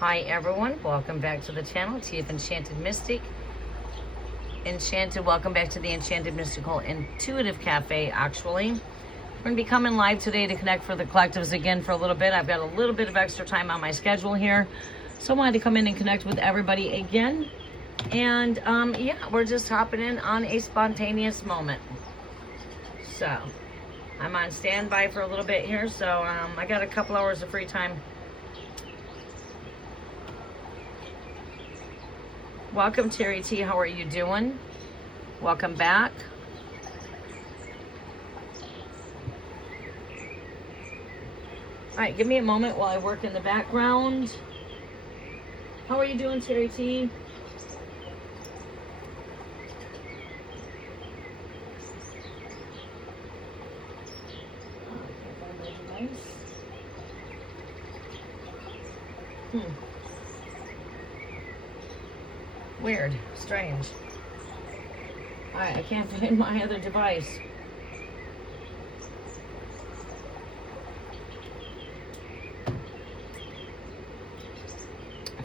Hi everyone, welcome back to the channel. Tea of Enchanted Mystic. Welcome back to the Enchanted Mystical Intuitive Cafe, actually. We're going to be coming live today to connect for the collectives again for a little bit. I've got a little bit of extra time on my schedule here, so I wanted to come in and connect with everybody again. And yeah, we're just hopping in on a spontaneous moment. So, I'm on standby for a little bit here, so I got a couple hours of free time. Welcome, Terry T. How are you doing? Welcome back. All right, give me a moment while I work in the background. How are you doing, Terry T? Weird, strange. All right, I can't find my other device.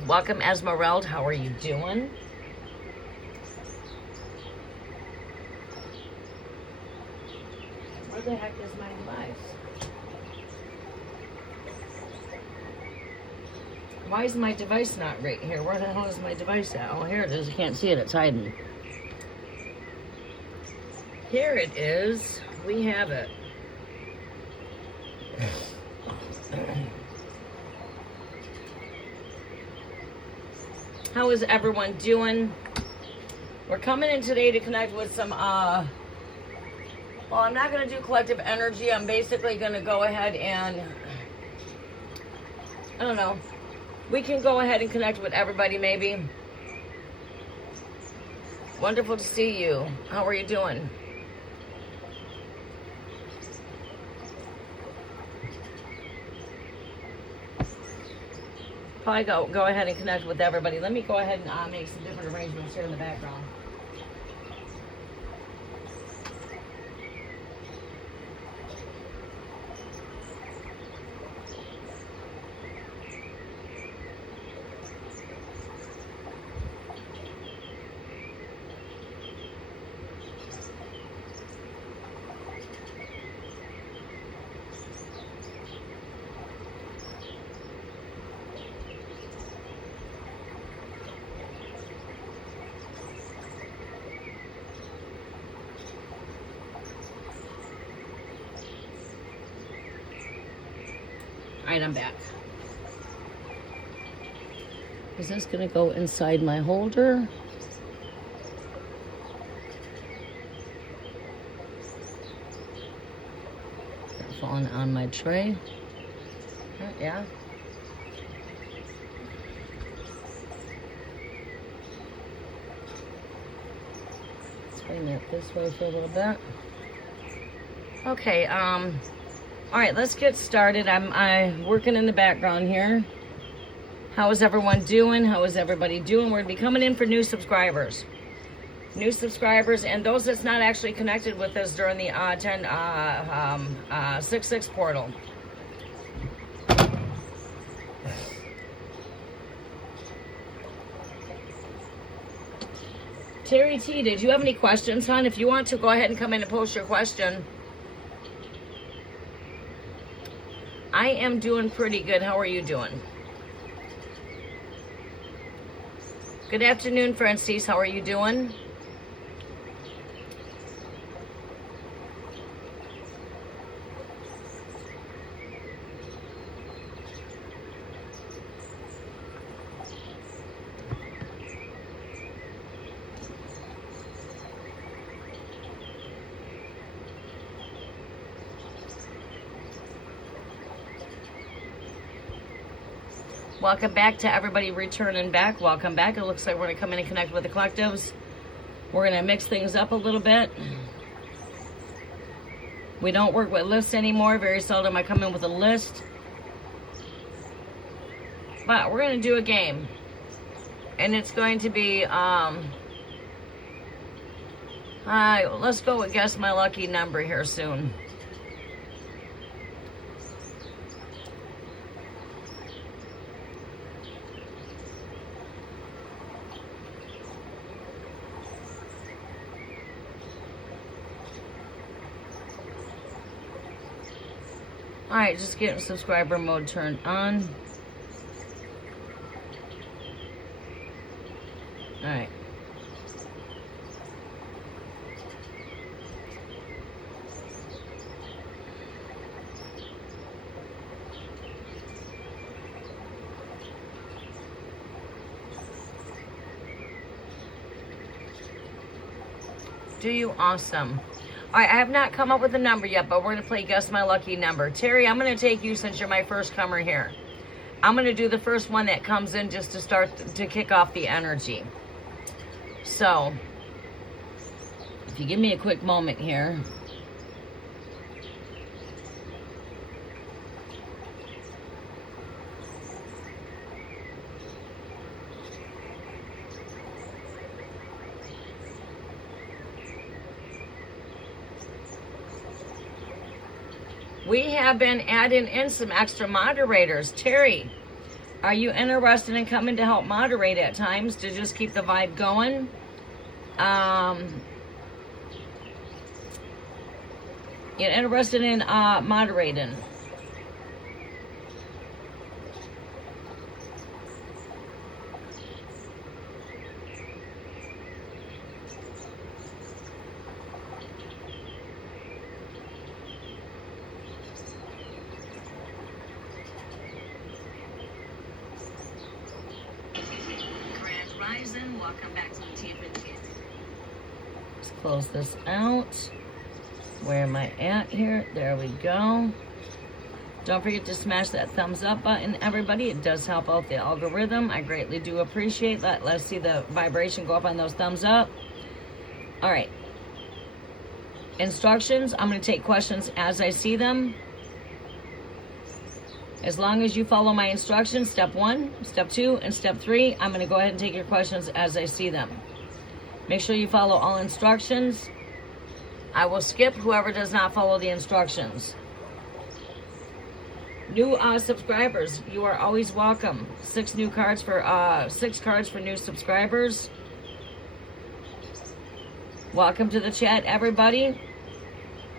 Welcome, Esmeralda. How are you doing? Where the heck is my device? Why is my device not right here? Where the hell is my device at? Oh, here it is. I can't see it. It's hiding. Here it is. We have it. How is everyone doing? We're coming in today to connect with some, well, I'm not going to do collective energy. I'm basically going to go ahead and, I don't know. We can go ahead and connect with everybody, maybe. Wonderful to see you. How are you doing? Probably go ahead and connect with everybody. Let me go ahead and make some different arrangements here in the background. All right, I'm back. Is this gonna go inside my holder? Falling on my tray. Yeah. Let's bring it this way for a little bit. Okay, all right, let's get started. I'm working in the background here. How is everyone doing? How is everybody doing? We're gonna be coming in for new subscribers. New subscribers and those that's not actually connected with us during the 6/6 portal. Terry T, did you have any questions, hon? If you want to, go ahead and come in and post your question. I am doing pretty good. How are you doing? Good afternoon, Francis. How are you doing? Welcome back to everybody returning back. Welcome back. It looks like we're going to come in and connect with the collectives. We're going to mix things up a little bit. We don't work with lists anymore. Very seldom I come in with a list. But we're going to do a game. And it's going to be, let's go with guess my lucky number here soon. All right, just getting subscriber mode turned on. All right. Do you? Awesome. All right, I have not come up with a number yet, but we're going to play Guess My Lucky Number. Terry, I'm going to take you since you're my first comer here. I'm going to do the first one that comes in just to start to kick off the energy. So, if you give me a quick moment here. We have been adding in some extra moderators. Terry, are you interested in coming to help moderate at times to just keep the vibe going? You're interested in moderating? Welcome back to the Tampa Chat. Let's close this out. Where am I at here? There we go. Don't forget to smash that thumbs up button, everybody. It does help out the algorithm. I greatly do appreciate that. Let's see the vibration go up on those thumbs up. All right. Instructions. I'm going to take questions as I see them. As long as you follow my instructions, step 1, step 2, and step 3, I'm going to go ahead and take your questions as I see them. Make sure you follow all instructions. I will skip whoever does not follow the instructions. New subscribers, you are always welcome. 6 cards for new subscribers. Welcome to the chat, everybody.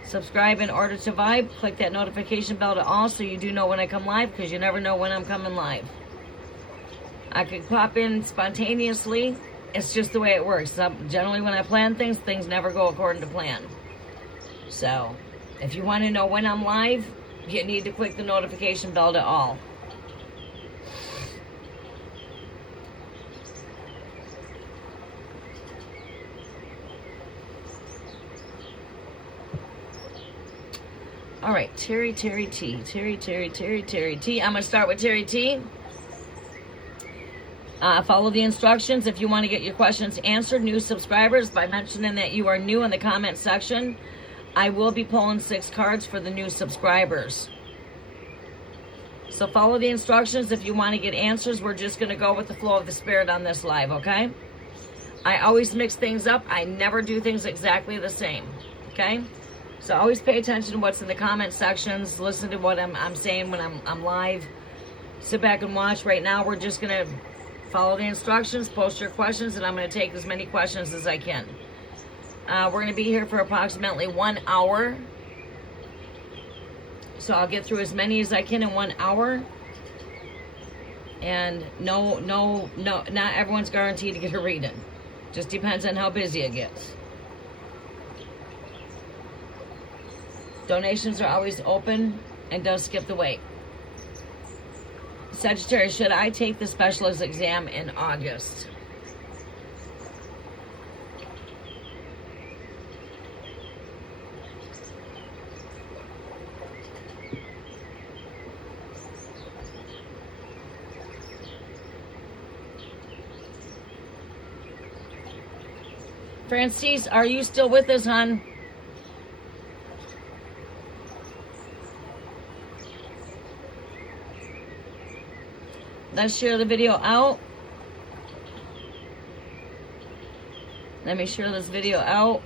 Subscribe in order to vibe. Click that notification bell to all so you do know when I come live, because you never know when I'm coming live. I could pop in spontaneously. It's just the way it works. Generally, when I plan things, things never go according to plan. So, if you want to know when I'm live, you need to click the notification bell to all. All right, Terry T. I'm going to start with Terry T. Follow the instructions if you want to get your questions answered. New subscribers, by mentioning that you are new in the comment section, I will be pulling 6 cards for the new subscribers. So follow the instructions if you want to get answers. We're just going to go with the flow of the spirit on this live, okay? I always mix things up. I never do things exactly the same, okay? So always pay attention to what's in the comment sections. Listen to what I'm saying when I'm live. Sit back and watch. Right now, we're just going to follow the instructions, post your questions, and I'm going to take as many questions as I can. We're going to be here for approximately 1 hour. So I'll get through as many as I can in 1 hour. And no, not everyone's guaranteed to get a reading. Just depends on how busy it gets. Donations are always open and does skip the wait. Sagittarius, should I take the specialist exam in August? Francis, are you still with us, hon? Let's share the video out. Let me share this video out.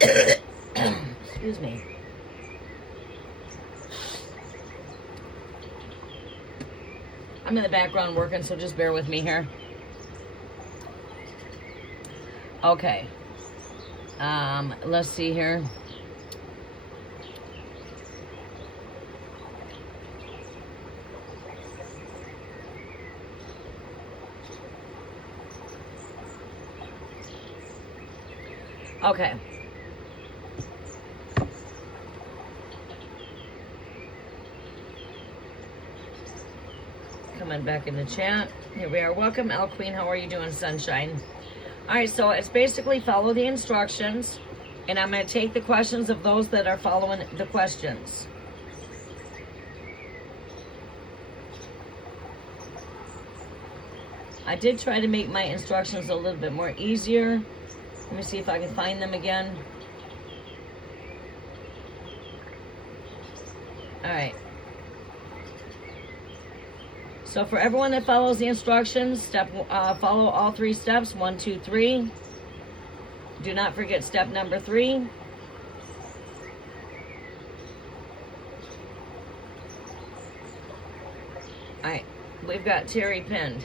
Excuse me. I'm in the background working, so just bear with me here. Okay. Let's see here. Okay. Coming back in the chat. Here we are. Welcome, El Queen. How are you doing, sunshine? All right, so it's basically follow the instructions, and I'm going to take the questions of those that are following the questions. I did try to make my instructions a little bit more easier. Let me see if I can find them again. All right. So for everyone that follows the instructions, follow all 3 steps, 1, 2, 3. Do not forget step number 3. All right, we've got Terry pinned.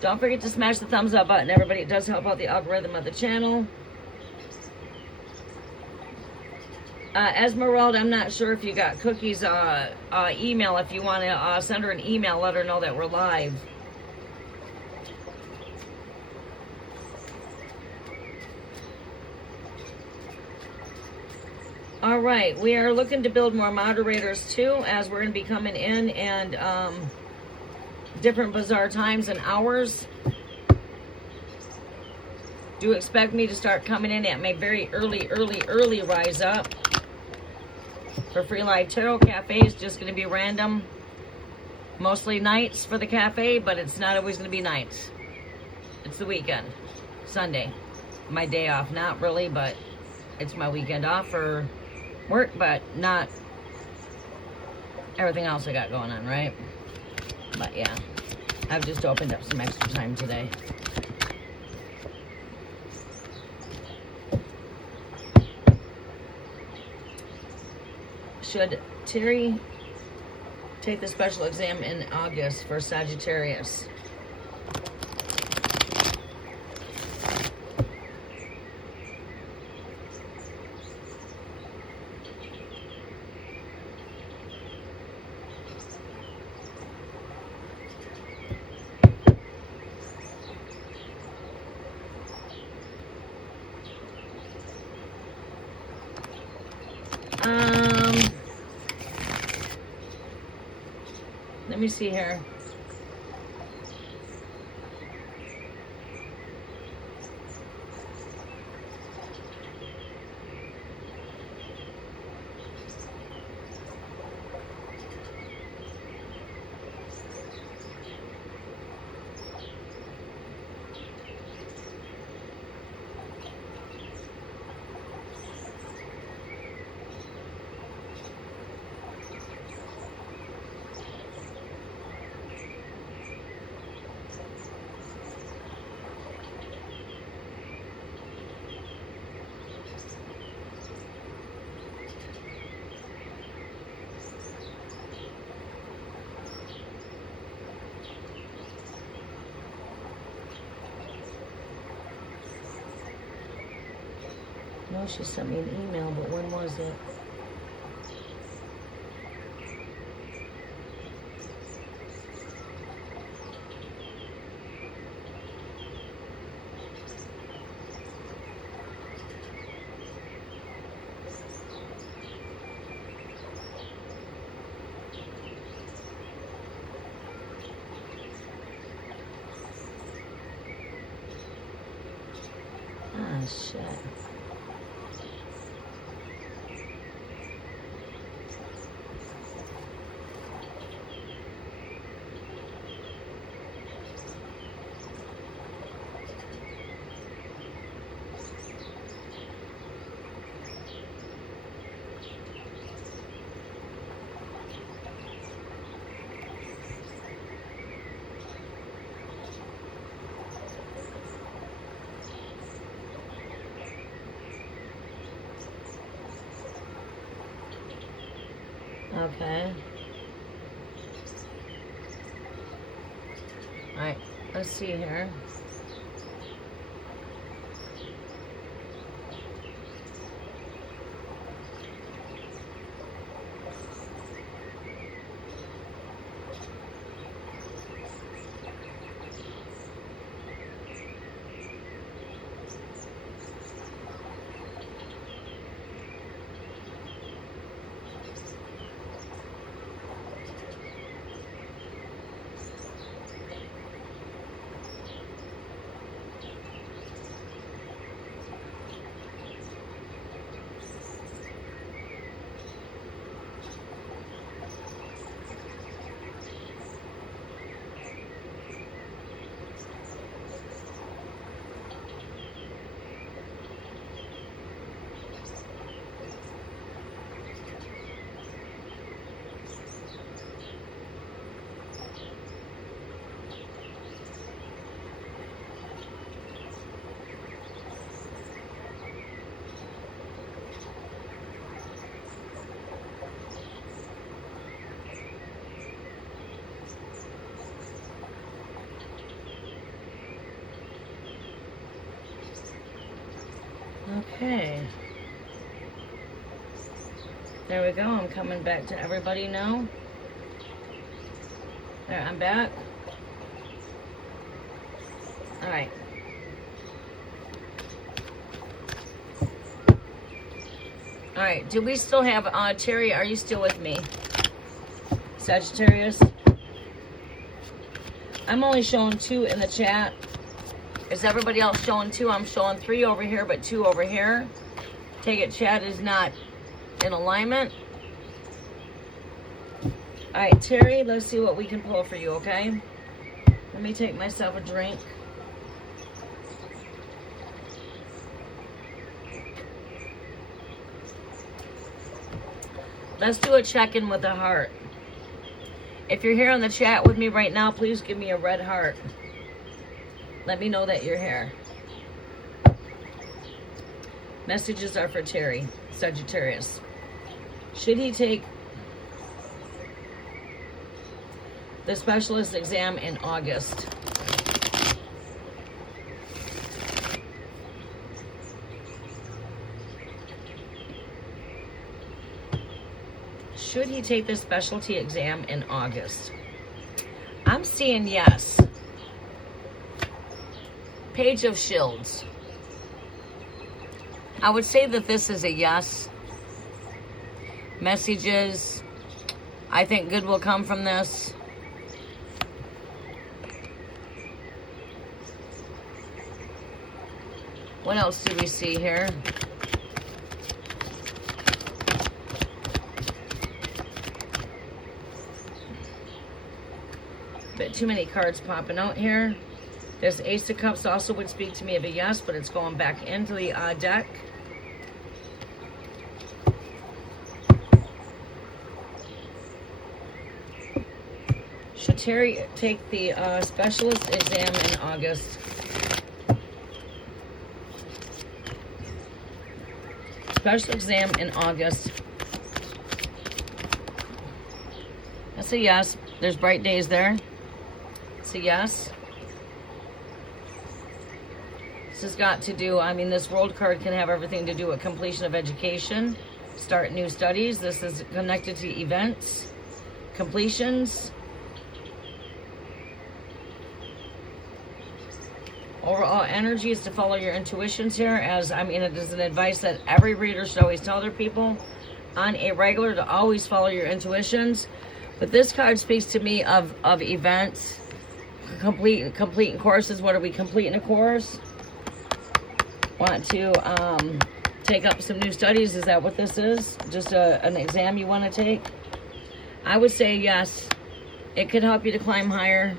Don't forget to smash the thumbs up button, everybody. It does help out the algorithm of the channel. Esmeralda, I'm not sure if you got Cookie's email. If you want to send her an email, let her know that we're live. All right, we are looking to build more moderators too, as we're going to be coming in and different bizarre times and hours. Do expect me to start coming in at my very early rise up. For Free Live Tarot Cafe is just going to be random, mostly nights for the cafe, but it's not always going to be nights. It's the weekend, Sunday, my day off. Not really, but it's my weekend off for work, but not everything else I got going on, right? But yeah, I've just opened up some extra time today. Should Terry take the special exam in August for Sagittarius? Let me see here. No, she sent me an email, but when was it? Ah, shit. Okay. All right, let's see here. Okay. There we go. I'm coming back to everybody now. There, I'm back. All right. All right. Do we still have, Terry, are you still with me? Sagittarius? I'm only showing 2 in the chat. Is everybody else showing 2? I'm showing 3 over here, but 2 over here. Take it chat is not in alignment. All right, Terry, let's see what we can pull for you, okay? Let me take myself a drink. Let's do a check-in with the heart. If you're here on the chat with me right now, please give me a red heart. Let me know that you're here. Messages are for Terry, Sagittarius. Should he take the specialist exam in August? Should he take the specialty exam in August? I'm seeing yes. Page of Shields. I would say that this is a yes. Messages. I think good will come from this. What else do we see here? Bit too many cards popping out here. This Ace of Cups also would speak to me of a yes, but it's going back into the deck. Should Terry take the specialist exam in August? Special exam in August. That's a yes. There's bright days there. It's a yes. This has got to do, I mean, this world card can have everything to do with completion of education, start new studies. This is connected to events, completions. Overall energy is to follow your intuitions here, as, I mean, it is an advice that every reader should always tell their people on a regular to always follow your intuitions. But this card speaks to me of events, completing courses. What are we completing a course? Want to take up some new studies? Is that what this is? Just an exam you want to take? I would say yes. It could help you to climb higher.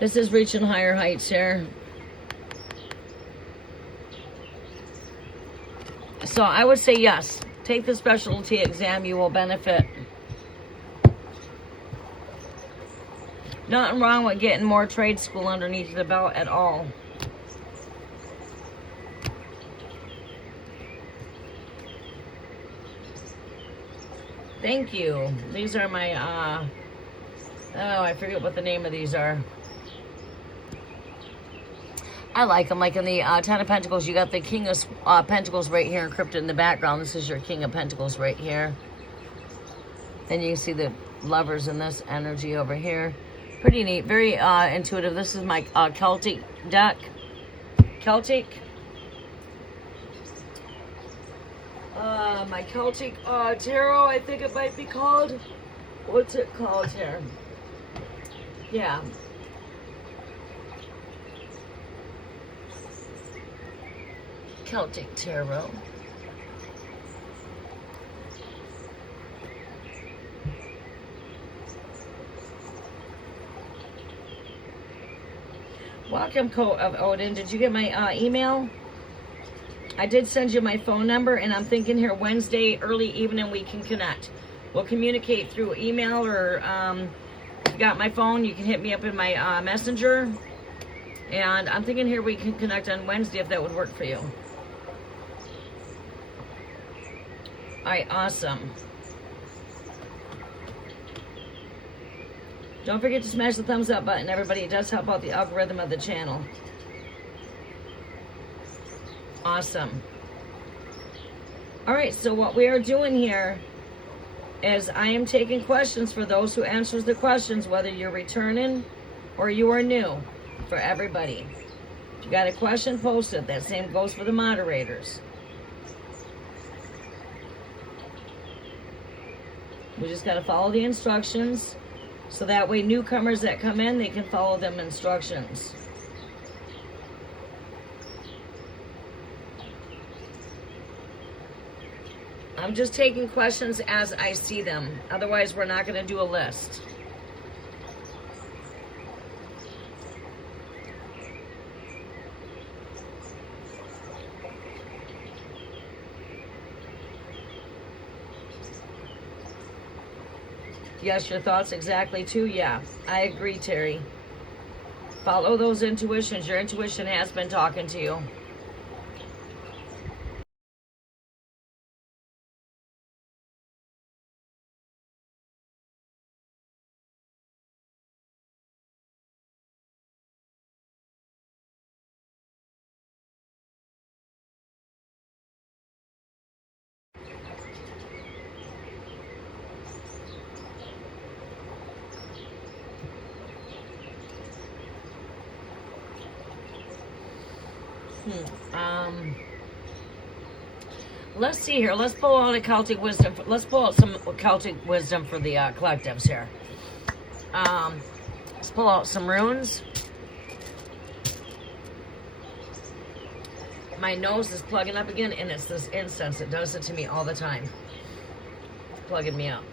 This is reaching higher heights here. So I would say yes. Take the specialty exam. You will benefit. Nothing wrong with getting more trade school underneath the belt at all. Thank you. These are my, oh, I forget what the name of these are. I like them. Like in the Ten of Pentacles, you got the King of Pentacles right here encrypted in the background. This is your King of Pentacles right here. Then you can see the lovers in this energy over here. Pretty neat. Very intuitive. This is my Celtic deck. Celtic. My Celtic tarot, I think it might be called. What's it called here? Yeah. Celtic tarot. Welcome, Coat of Odin. Did you get my email? I did send you my phone number, and I'm thinking here Wednesday, early evening, we can connect. We'll communicate through email, or if you got my phone, you can hit me up in my messenger. And I'm thinking here we can connect on Wednesday if that would work for you. All right, awesome. Don't forget to smash the thumbs up button, everybody. It does help out the algorithm of the channel. Awesome. All right, so what we are doing here is I am taking questions for those who answers the questions, whether you're returning or you are new, for everybody. If you got a question, post it. That same goes for the moderators. We just got to follow the instructions, so that way newcomers that come in, they can follow them instructions. I'm just taking questions as I see them. Otherwise, we're not going to do a list. Yes, your thoughts exactly too. Yeah, I agree, Terry. Follow those intuitions. Your intuition has been talking to you. Let's see here. Let's pull out a Celtic wisdom. Let's pull out some Celtic wisdom for the collectives here. Let's pull out some runes. My nose is plugging up again, and it's this incense. It does it to me all the time. It's plugging me up.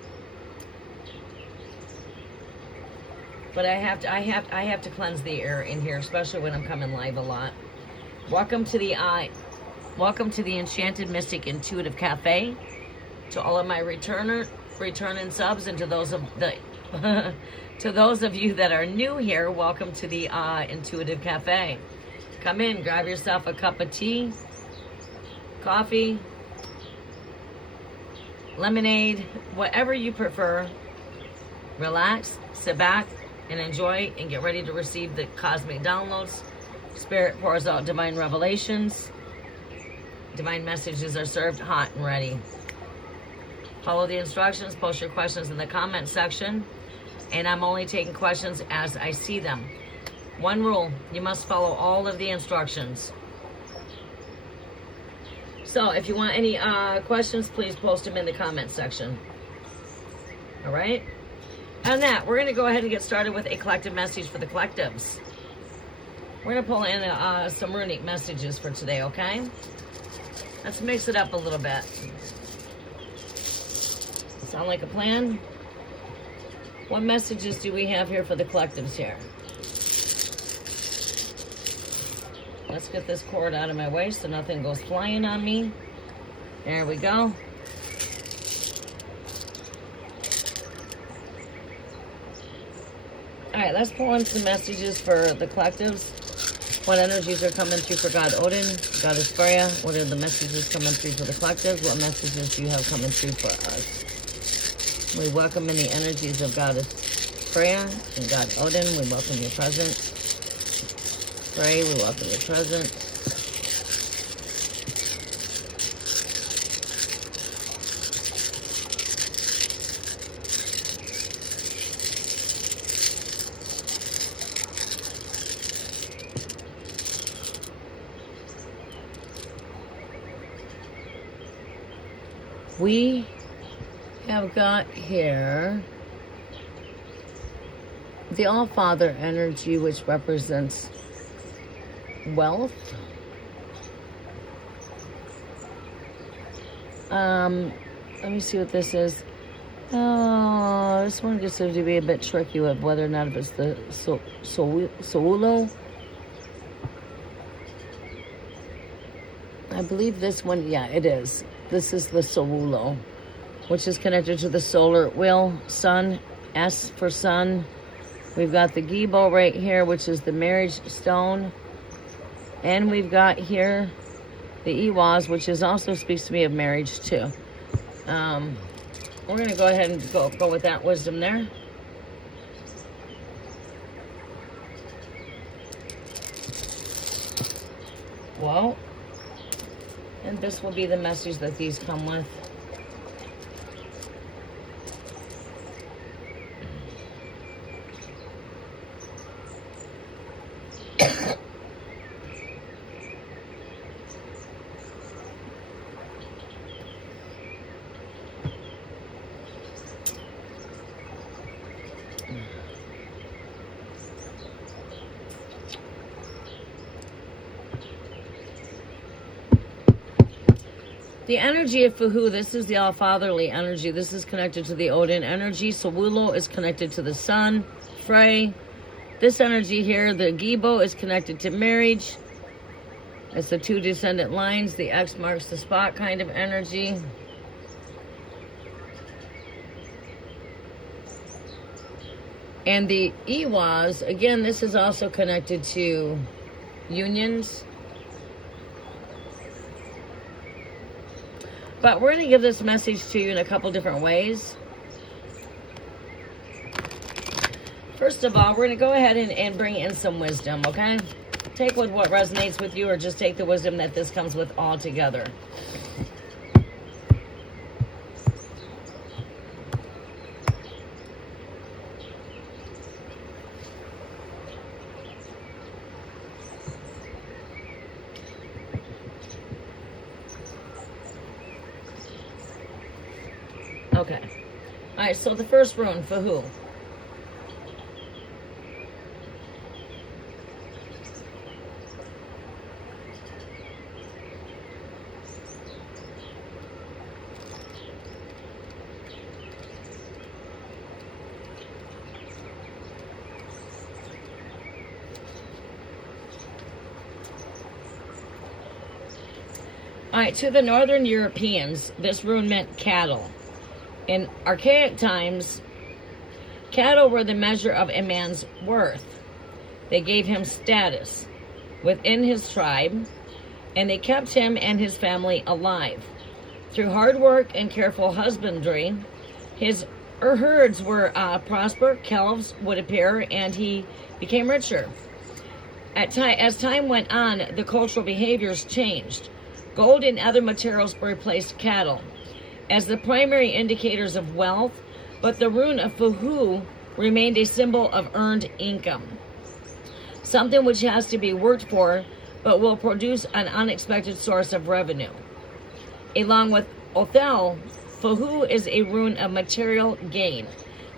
But I have to cleanse the air in here, especially when I'm coming live a lot. Welcome to the Enchanted Mystic Intuitive Café. To all of my returning subs, and to those of the to those of you that are new here, welcome to the Intuitive Café. Come in, grab yourself a cup of tea, coffee, lemonade, whatever you prefer. Relax, sit back, and enjoy, and get ready to receive the cosmic downloads. Spirit pours out divine revelations. Divine messages are served hot and ready. Follow the instructions. Post your questions in the comment section. And I'm only taking questions as I see them. One rule, you must follow all of the instructions. So if you want any questions, please post them in the comment section. All right? On that, we're going to go ahead and get started with a collective message for the collectives. We're going to pull in some runic messages for today, okay? Let's mix it up a little bit. Sound like a plan? What messages do we have here for the collectives here? Let's get this cord out of my way so nothing goes flying on me. There we go. All right, let's pull in some messages for the collectives. What energies are coming through for God Odin, Goddess Freya? What are the messages coming through for the collectives? What messages do you have coming through for us? We welcome in the energies of Goddess Freya and God Odin. We welcome your presence. Frey, we welcome your presence. We have got here the All-Father energy, which represents wealth. Let me see what this is. Oh, this one gets to be a bit tricky with whether or not if it's the Soulo. I believe this one, yeah, it is. This is the Soulo, which is connected to the solar wheel, sun, S for sun. We've got the Gibbous right here, which is the marriage stone. And we've got here the Iwas, which is also speaks to me of marriage too. We're going to go ahead and go with that wisdom there. Well, and this will be the message that these come with. The energy of Fuhu, this is the all-fatherly energy. This is connected to the Odin energy. Sawulo is connected to the sun, Frey. This energy here, the Gibbous, is connected to marriage. It's the two descendant lines. The X marks the spot kind of energy. And the Iwas, again, this is also connected to unions. But we're going to give this message to you in a couple different ways. First of all, we're going to go ahead and bring in some wisdom, okay? Take with what resonates with you, or just take the wisdom that this comes with all together. Okay. All right, so the first rune, Fuhu. All right, to the Northern Europeans, this rune meant cattle. In archaic times, cattle were the measure of a man's worth. They gave him status within his tribe, and they kept him and his family alive. Through hard work and careful husbandry, his herds were prosper, calves would appear, and he became richer. As time went on, the cultural behaviors changed. Gold and other materials replaced cattle as the primary indicators of wealth, but the rune of Fuhu remained a symbol of earned income. Something which has to be worked for, but will produce an unexpected source of revenue. Along with Othel, Fuhu is a rune of material gain.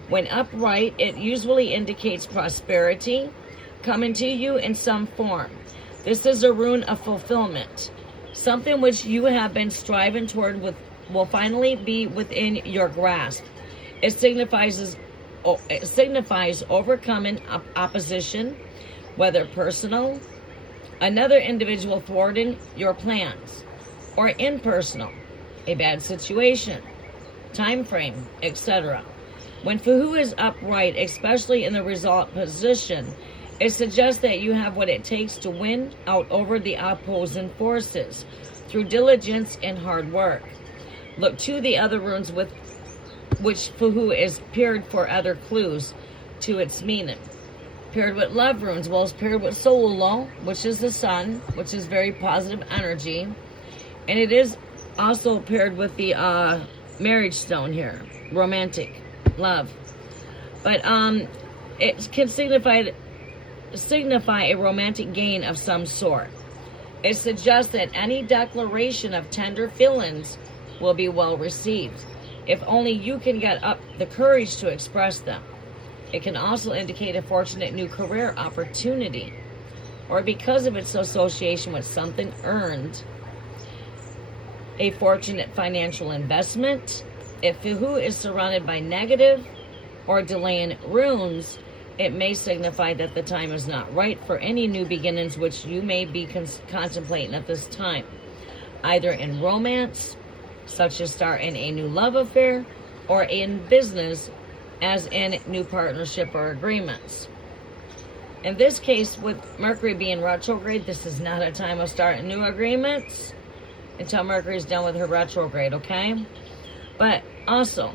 When upright, it usually indicates prosperity coming to you in some form. This is a rune of fulfillment. Something which you have been striving toward will finally be within your grasp. It signifies overcoming opposition, whether personal, another individual thwarting your plans, or impersonal, a bad situation, time frame, etc. When Fuhu is upright, especially in the result position, it suggests that you have what it takes to win out over the opposing forces through diligence and hard work. Look to the other runes with which fuhu is paired for other clues to its meaning. Paired with love runes, well, it's paired with Solulo, which is the sun, which is very positive energy. And it is also paired with the marriage stone here, romantic, love. But it can signify a romantic gain of some sort. It suggests that any declaration of tender feelings will be well received, if only you can get up the courage to express them. It can also indicate a fortunate new career opportunity, or because of its association with something earned, a fortunate financial investment. If fuhu is surrounded by negative or delaying runes, it may signify that the time is not right for any new beginnings which you may be contemplating at this time, either in romance, such as starting a new love affair, or in business, as in new partnership or agreements. In this case, with Mercury being retrograde, this is not a time of starting new agreements until Mercury is done with her retrograde, okay? But also,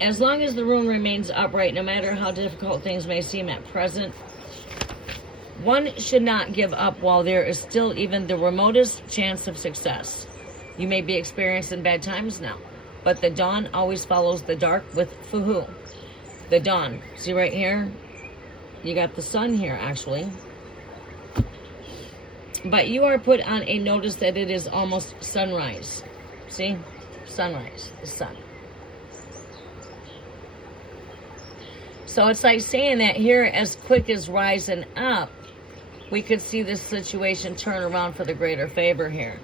as long as the rune remains upright, no matter how difficult things may seem at present, one should not give up while there is still even the remotest chance of success. You may be experiencing bad times now, but the dawn always follows the dark with fuhu. The dawn, see right here? You got the sun here, actually. But you are put on a notice that it is almost sunrise. See? Sunrise, the sun. So it's like saying that here, as quick as rising up, we could see this situation turn around for the greater favor here.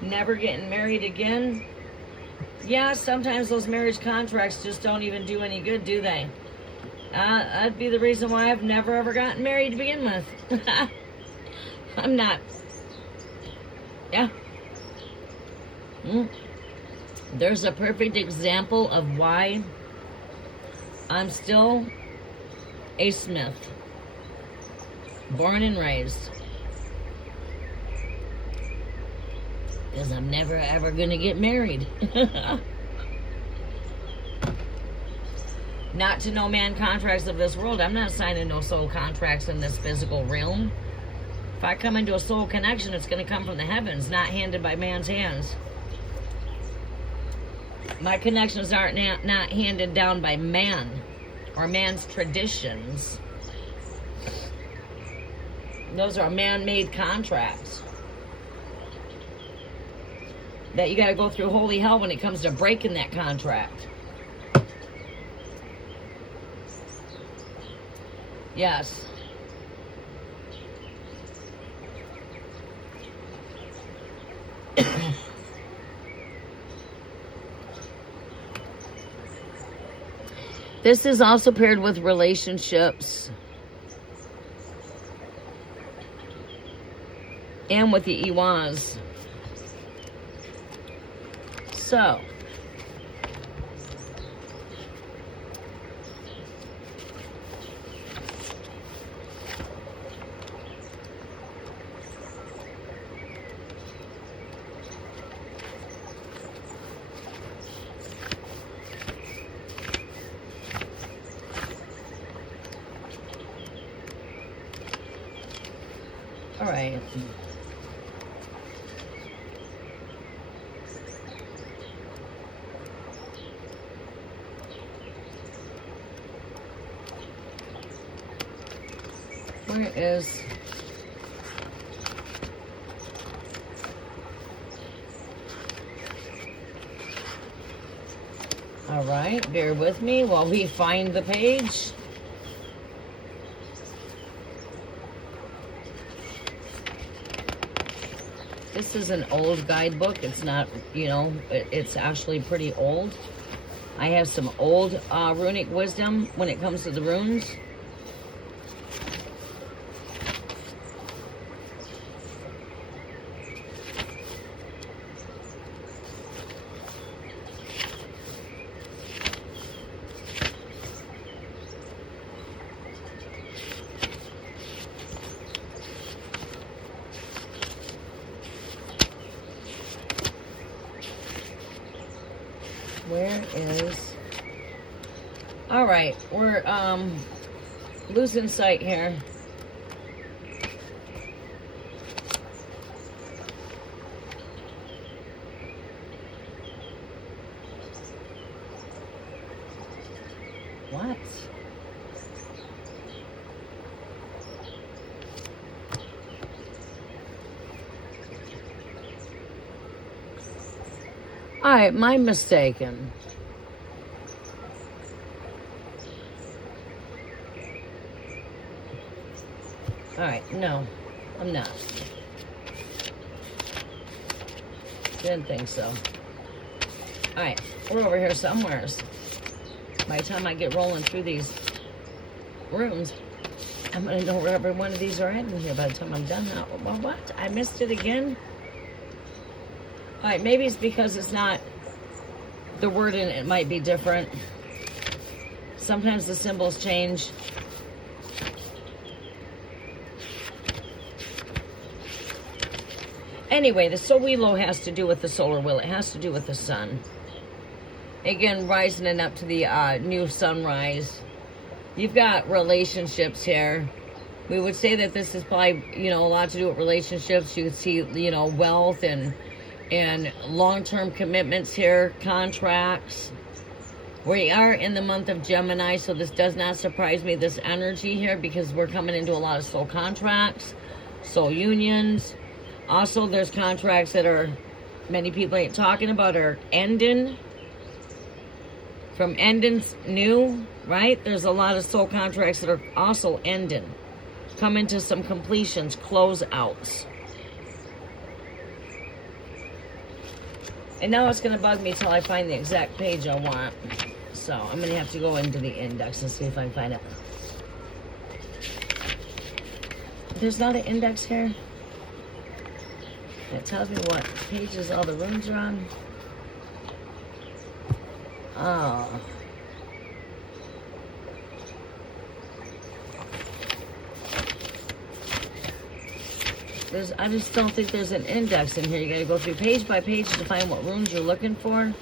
Never getting married again. Yeah, sometimes those marriage contracts just don't even do any good, do they? That'd be the reason why I've never ever gotten married to begin with. I'm not. Yeah. There's a perfect example of why I'm still a Smith. Born and raised. Because I'm never ever going to get married. Not to no man contracts of this world. I'm not signing no soul contracts in this physical realm. If I come into a soul connection, it's going to come from the heavens, not handed by man's hands. My connections aren't not handed down by man or man's traditions. Those are man-made contracts that you got to go through holy hell when it comes to breaking that contract. Yes. This is also paired with relationships and with the Iwas. So, all right. Where is... All right, bear with me while we find the page. This is an old guidebook. It's not, you know, it's actually pretty old. I have some old runic wisdom when it comes to the runes. Where is... All right, we're losing sight here. What? All right, my mistaken. All right, no, I'm not. Didn't think so. All right, we're over here somewheres. By the time I get rolling through these rooms, I'm gonna know where every one of these are at in here by the time I'm done now. Well, what? I missed it again? All right, maybe it's because it's not, the word in it might be different. Sometimes the symbols change. Anyway, the Solilo has to do with the solar wheel. It has to do with the sun. Again, rising and up to the new sunrise. You've got relationships here. We would say that this is probably, you know, a lot to do with relationships. You could see, you know, wealth and long-term commitments here, contracts. We are in the month of Gemini, so this does not surprise me, this energy here, because we're coming into a lot of soul contracts, soul unions. Also, there's contracts that are, many people ain't talking about, are ending. From endings new, right? There's a lot of soul contracts that are also ending. Coming to some completions, close outs. And now it's going to bug me till I find the exact page I want. So I'm going to have to go into the index and see if I can find it. There's not an index here. It tells me what pages all the rooms are on. Oh. I just don't think there's an index in here. You gotta go through page by page to find what runes you're looking for.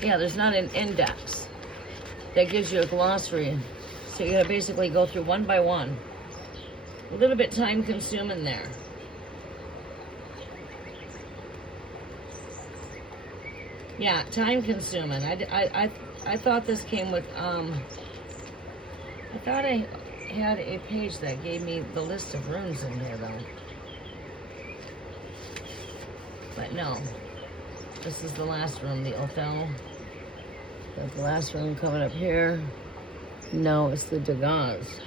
Yeah, there's not an index that gives you a glossary. So you gotta basically go through one by one. A little bit time consuming there. Yeah, time consuming. I thought this came with, I thought I had a page that gave me the list of rooms in here though. But no, this is the last room, the Othello. That's the last room coming up here. No, it's the Degas.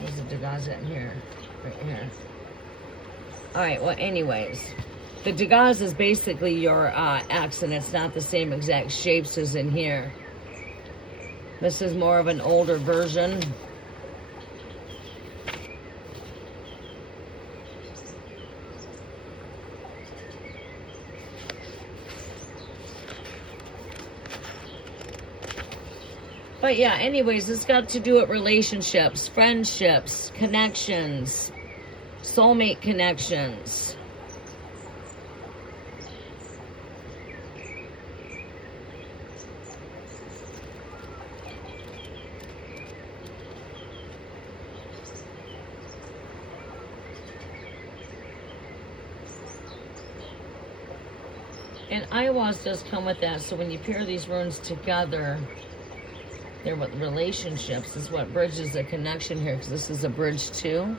There's the Degas in here, right here. All right, well anyways. The Degas is basically your X, and it's not the same exact shapes as in here. This is more of an older version. But yeah, anyways, it's got to do with relationships, friendships, connections, soulmate connections. And Ayahuasca does come with that, so when you pair these runes together, they're what relationships is what bridges the connection here, because this is a bridge too.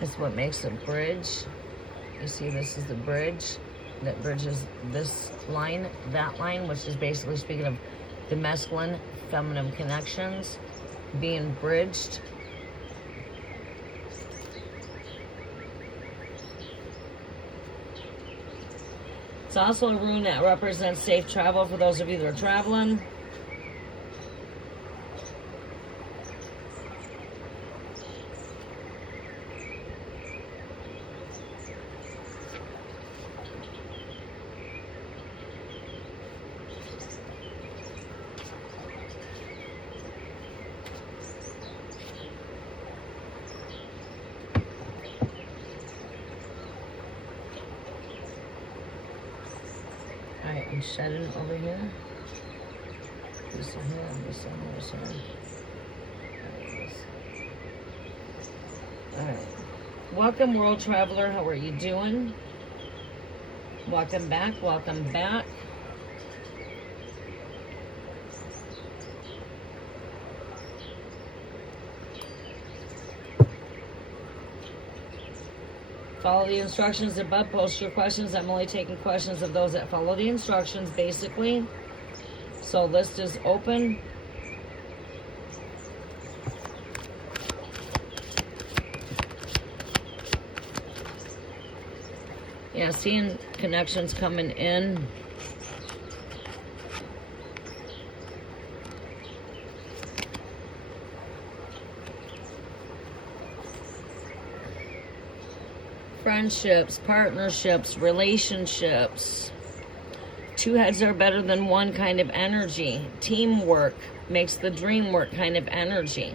That's what makes a bridge. You see, this is the bridge that bridges this line, that line, which is basically speaking of the masculine, feminine connections being bridged. It's also a rune that represents safe travel for those of you that are traveling. Alright, and shedding over here. This one here, this one, this one. Alright. Welcome, world traveler. How are you doing? Welcome back. Welcome back. Follow the instructions above. Post your questions. I'm only taking questions of those that follow the instructions, basically. So list is open. Yeah, seeing connections coming in. Friendships, partnerships, relationships. Two heads are better than one kind of energy. Teamwork makes the dream work kind of energy.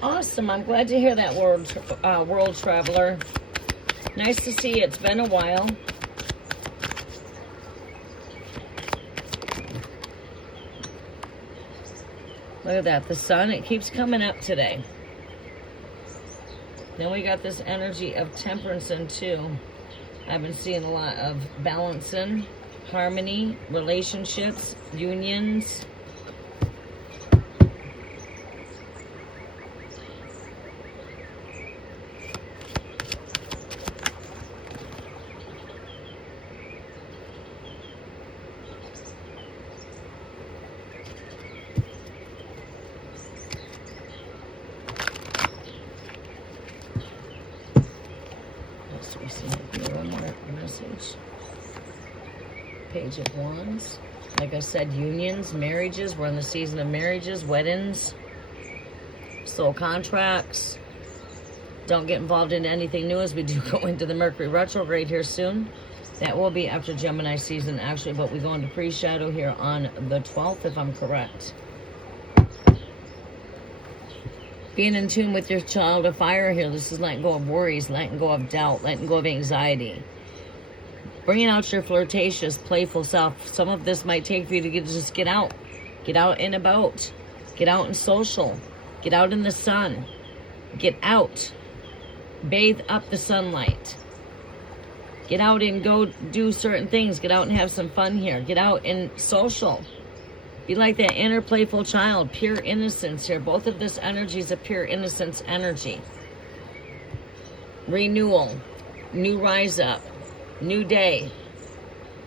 Awesome. I'm glad to hear that, world traveler. Nice to see you. It's been a while. Look at that. The sun, it keeps coming up today. Then we got this energy of temperance in too. I've been seeing a lot of balancing, harmony, relationships, unions. Page of Wands. Like I said, unions, marriages. We're in the season of marriages, weddings, soul contracts. Don't get involved in anything new as we do go into the Mercury retrograde here soon. That will be after Gemini season, actually, but we go into pre-shadow here on the 12th, if I'm correct. Being in tune with your child of fire here. This is letting go of worries, letting go of doubt, letting go of anxiety. Bringing out your flirtatious, playful self. Some of this might take for you to just get out. Get out and about. Get out and social. Get out in the sun. Get out. Bathe up the sunlight. Get out and go do certain things. Get out and have some fun here. Get out and social. Be like that inner playful child. Pure innocence here. Both of this energy is a pure innocence energy. Renewal. New rise up. New day,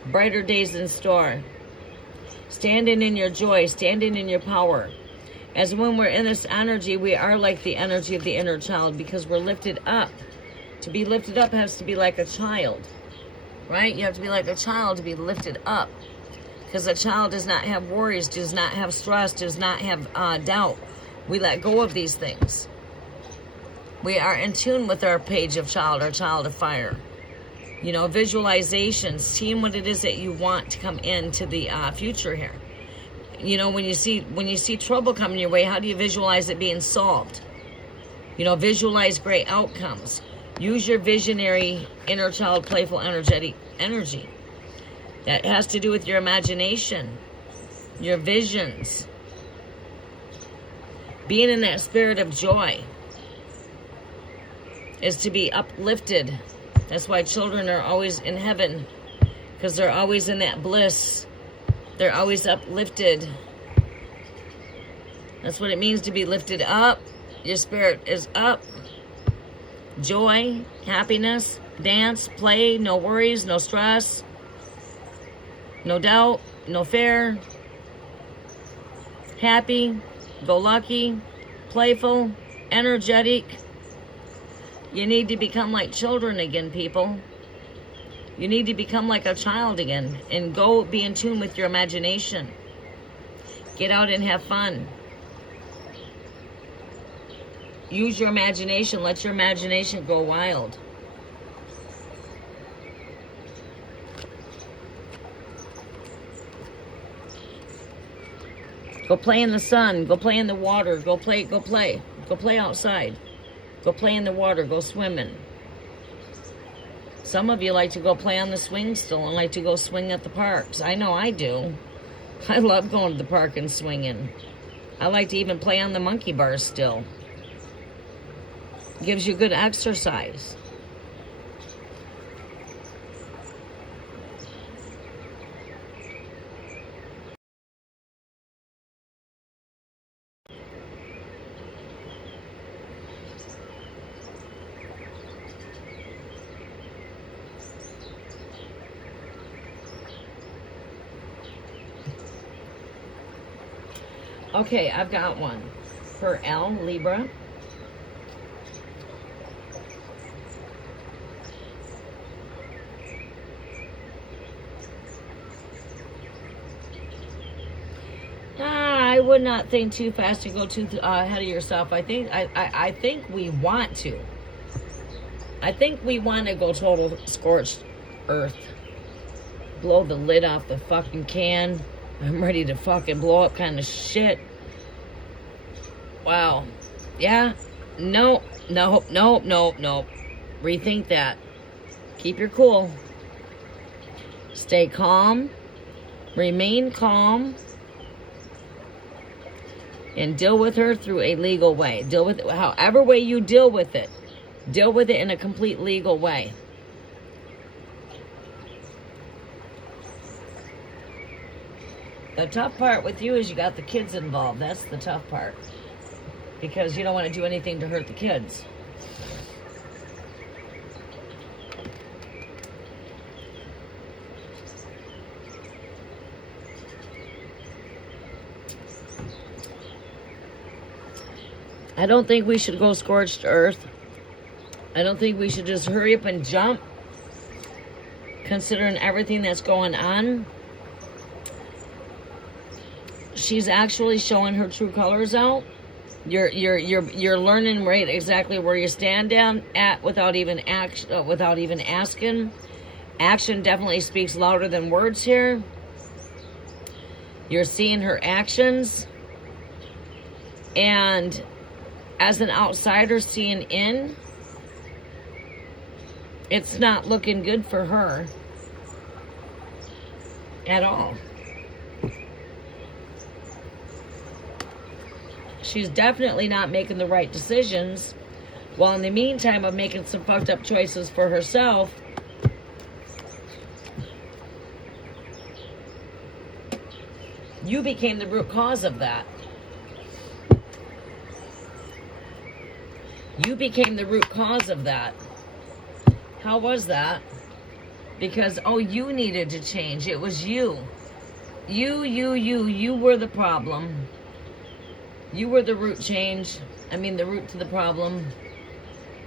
brighter days in store. Standing in your joy, standing in your power. As when we're in this energy, we are like the energy of the inner child because we're lifted up. To be lifted up has to be like a child, right? You have to be like a child to be lifted up because a child does not have worries, does not have stress, does not have doubt. We let go of these things. We are in tune with our page of child, our child of fire. You know, visualizations, seeing what it is that you want to come into the future here. You know, when you see trouble coming your way, how do you visualize it being solved? You know, visualize great outcomes. Use your visionary, inner child, playful, energetic energy. That has to do with your imagination, your visions. Being in that spirit of joy is to be uplifted. That's why children are always in heaven, because they're always in that bliss. They're always uplifted. That's what it means to be lifted up. Your spirit is up. Joy, happiness, dance, play, no worries, no stress, no doubt, no fear. Happy, go lucky, playful, energetic. You need to become like children again, people. You need to become like a child again and go be in tune with your imagination. Get out and have fun. Use your imagination. Let your imagination go wild. Go play in the sun. Go play in the water. Go play. Go play. Go play outside. Go play in the water. Go swimming. Some of you like to go play on the swing still and like to go swing at the parks. I know I do. I love going to the park and swinging. I like to even play on the monkey bars still. Gives you good exercise. Okay, I've got one for L, Libra. I would not think too fast and go too ahead of yourself. I think we want to. I think we want to go total scorched earth. Blow the lid off the fucking can. I'm ready to fucking blow up kind of shit. Wow. Yeah. No. Rethink that. Keep your cool. Stay calm. Remain calm. And deal with her through a legal way. Deal with it however way you deal with it. Deal with it in a complete legal way. The tough part with you is you got the kids involved. That's the tough part. Because you don't want to do anything to hurt the kids. I don't think we should go scorched earth. I don't think we should just hurry up and jump. Considering everything that's going on. She's actually showing her true colors out. You're learning right exactly where you stand down at without even asking. Action definitely speaks louder than words here. You're seeing her actions, and as an outsider seeing in, it's not looking good for her at all. She's definitely not making the right decisions, while in the meantime of making some fucked up choices for herself. You became the root cause of that. You became the root cause of that. How was that? Because, oh, you needed to change. It was you. You were the problem. You were the root change. I mean, the root to the problem.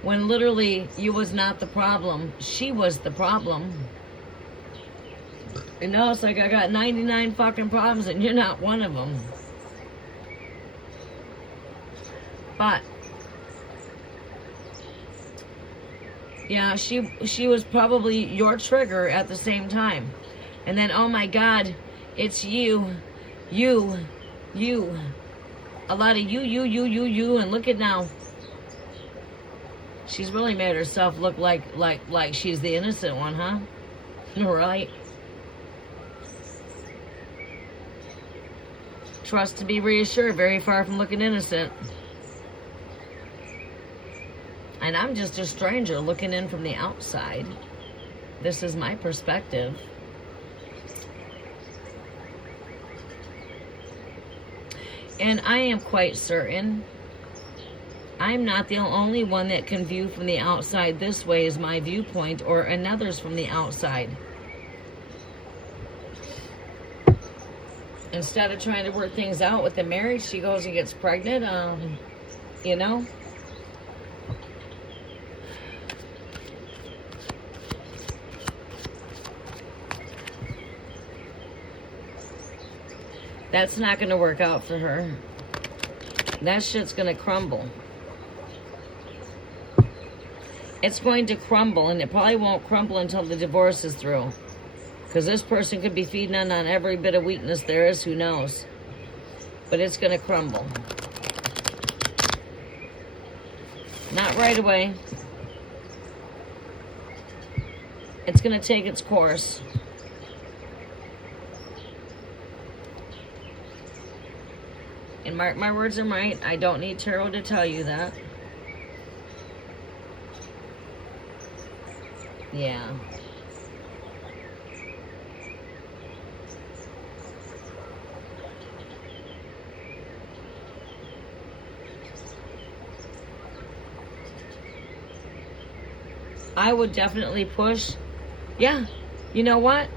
When literally, you was not the problem. She was the problem. You know, it's like I got 99 fucking problems and you're not one of them. But yeah, she was probably your trigger at the same time. And then, oh my God, it's you. A lot of you, and look at now. She's really made herself look like she's the innocent one, huh? Right? Trust to be reassured, very far from looking innocent. And I'm just a stranger looking in from the outside. This is my perspective. And I am quite certain I'm not the only one that can view from the outside this way is my viewpoint, or another's from the outside. Instead of trying to work things out with the marriage, she goes and gets pregnant, you know? That's not going to work out for her. That shit's going to crumble. It's going to crumble, and it probably won't crumble until the divorce is through. Because this person could be feeding on every bit of weakness there is, who knows. but it's going to crumble. Not right away. It's going to take its course. And mark my words, I'm right. I don't need tarot to tell you that. Yeah. I would definitely push. Yeah. You know what?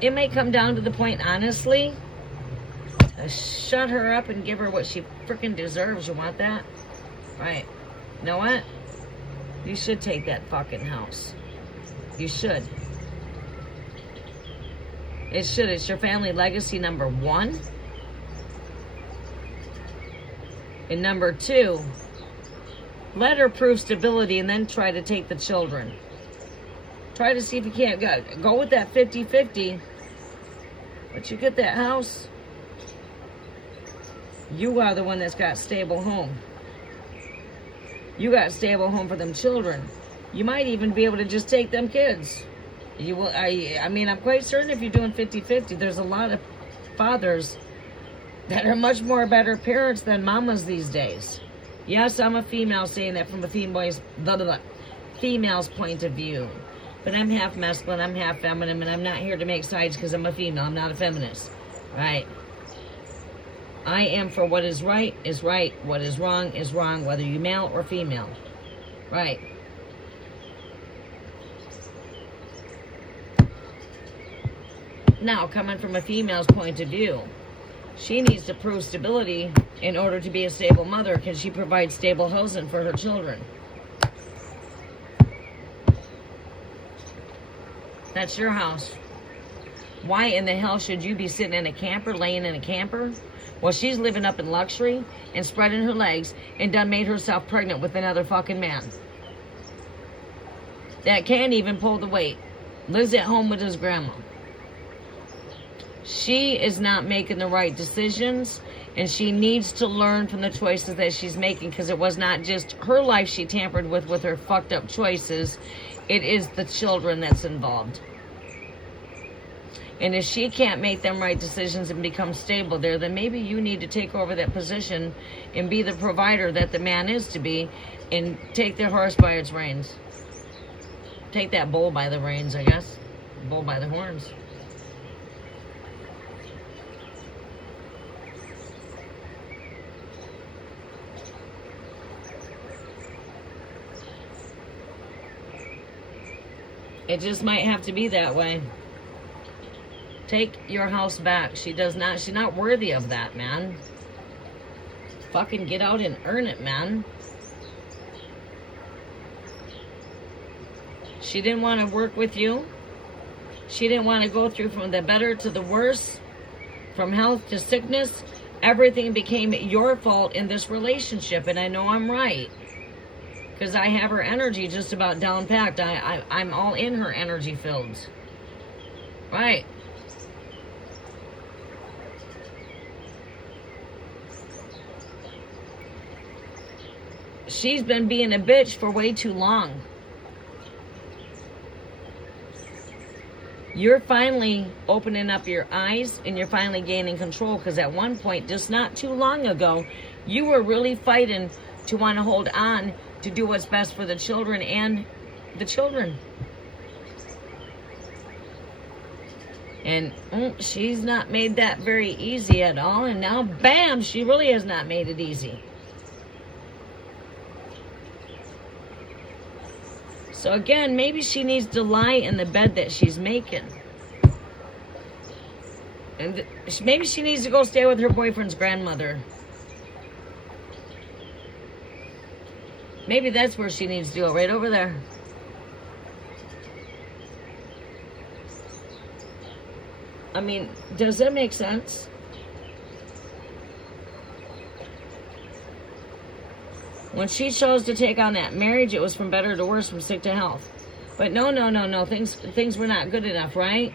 It may come down to the point, honestly, to shut her up and give her what she freaking deserves. You want that? Right. You know what? You should take that fucking house. You should. It should. It's your family legacy, number one. And number two, let her prove stability and then try to take the children. Try to see if you can't go with that 50-50. But you get that house, you are the one that's got stable home. You got a stable home for them children. You might even be able to just take them kids. You will. I mean, I'm quite certain if you're doing 50-50, there's a lot of fathers that are much more better parents than mamas these days. Yes, I'm a female saying that from a female's point of view. But I'm half masculine, I'm half feminine, and I'm not here to make sides because I'm a female. I'm not a feminist. Right? I am for what is right, what is wrong, whether you're male or female. Right. Now, coming from a female's point of view, she needs to prove stability in order to be a stable mother because she provides stable housing for her children. That's your house. Why in the hell should you be sitting in a camper, laying in a camper? Well, she's living up in luxury and spreading her legs and done made herself pregnant with another fucking man that can't even pull the weight. Lives at home with his grandma. She is not making the right decisions, and she needs to learn from the choices that she's making, because it was not just her life she tampered with her fucked up choices. It is the children that's involved. And if she can't make them right decisions and become stable there, then maybe you need to take over that position and be the provider that the man is to be, and take the horse by its reins. Take that bull by the reins, I guess. Bull by the horns. It just might have to be that way. Take your house back. She's not worthy of that, man. Fucking get out and earn it, man. She didn't want to work with you. She didn't want to go through from the better to the worse, from health to sickness. Everything became your fault in this relationship, and I know I'm right. Because I have her energy just about down packed. I'm all in her energy fields. Right. She's been being a bitch for way too long. You're finally opening up your eyes, and you're finally gaining control, because at one point, just not too long ago, you were really fighting to want to hold on to do what's best for the children and the children. And she's not made that very easy at all. And now, bam, she really has not made it easy. So again, maybe she needs to lie in the bed that she's making. And maybe she needs to go stay with her boyfriend's grandmother. Maybe that's where she needs to go, right over there. I mean, does that make sense? When she chose to take on that marriage, it was from better to worse, from sick to health. But no. Things were not good enough, right?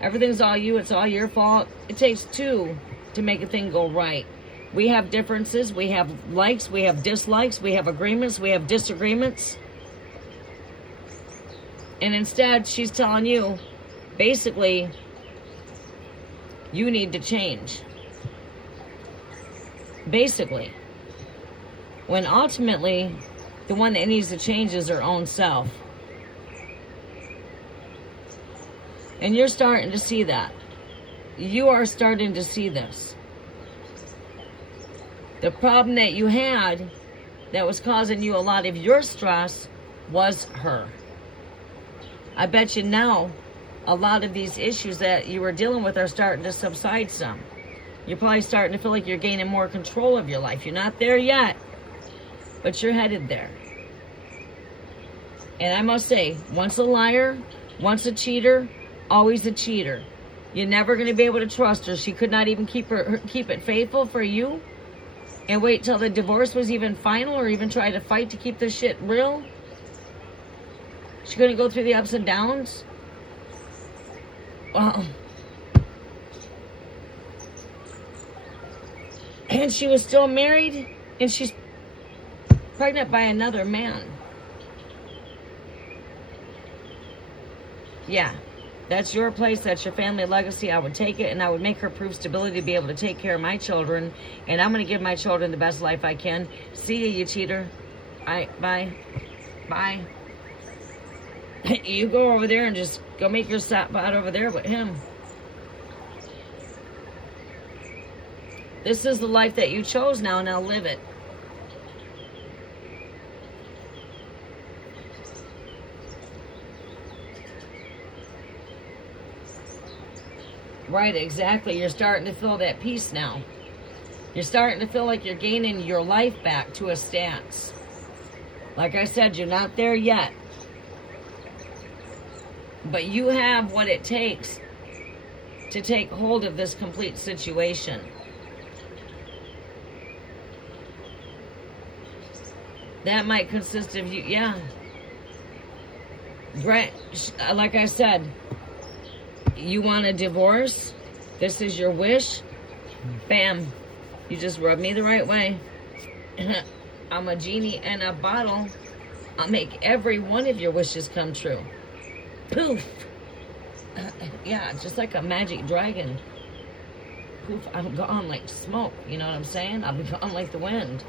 Everything's all you. It's all your fault. It takes two to make a thing go right. We have differences, we have likes, we have dislikes, we have agreements, we have disagreements. And instead, she's telling you, basically, you need to change. Basically. When ultimately, the one that needs to change is her own self. And you're starting to see that. You are starting to see this. The problem that you had that was causing you a lot of your stress was her. I bet you now a lot of these issues that you were dealing with are starting to subside some. You're probably starting to feel like you're gaining more control of your life. You're not there yet, but you're headed there. And I must say, once a liar, once a cheater, always a cheater. You're never going to be able to trust her. She could not even keep it faithful for you and wait till the divorce was even final or even try to fight to keep this shit real. She couldn't go through the ups and downs. Wow. And she was still married, and she's pregnant by another man. Yeah, that's your place, that's your family legacy. I would take it, and I would make her prove stability to be able to take care of my children, and I'm going to give my children the best life I can. See you cheater. Bye. You go over there and just go make your spot over there with him. This is the life that you chose now live it. Right, exactly. You're starting to feel that peace now. You're starting to feel like you're gaining your life back to a stance. Like I said, you're not there yet. But you have what it takes to take hold of this complete situation. That might consist of you, yeah. Like I said, you want a divorce? This is your wish? Bam. You just rub me the right way. I'm a genie in a bottle. I'll make every one of your wishes come true. Poof. Yeah, just like a magic dragon. Poof, I'm gone like smoke. You know what I'm saying? I'll be gone like the wind.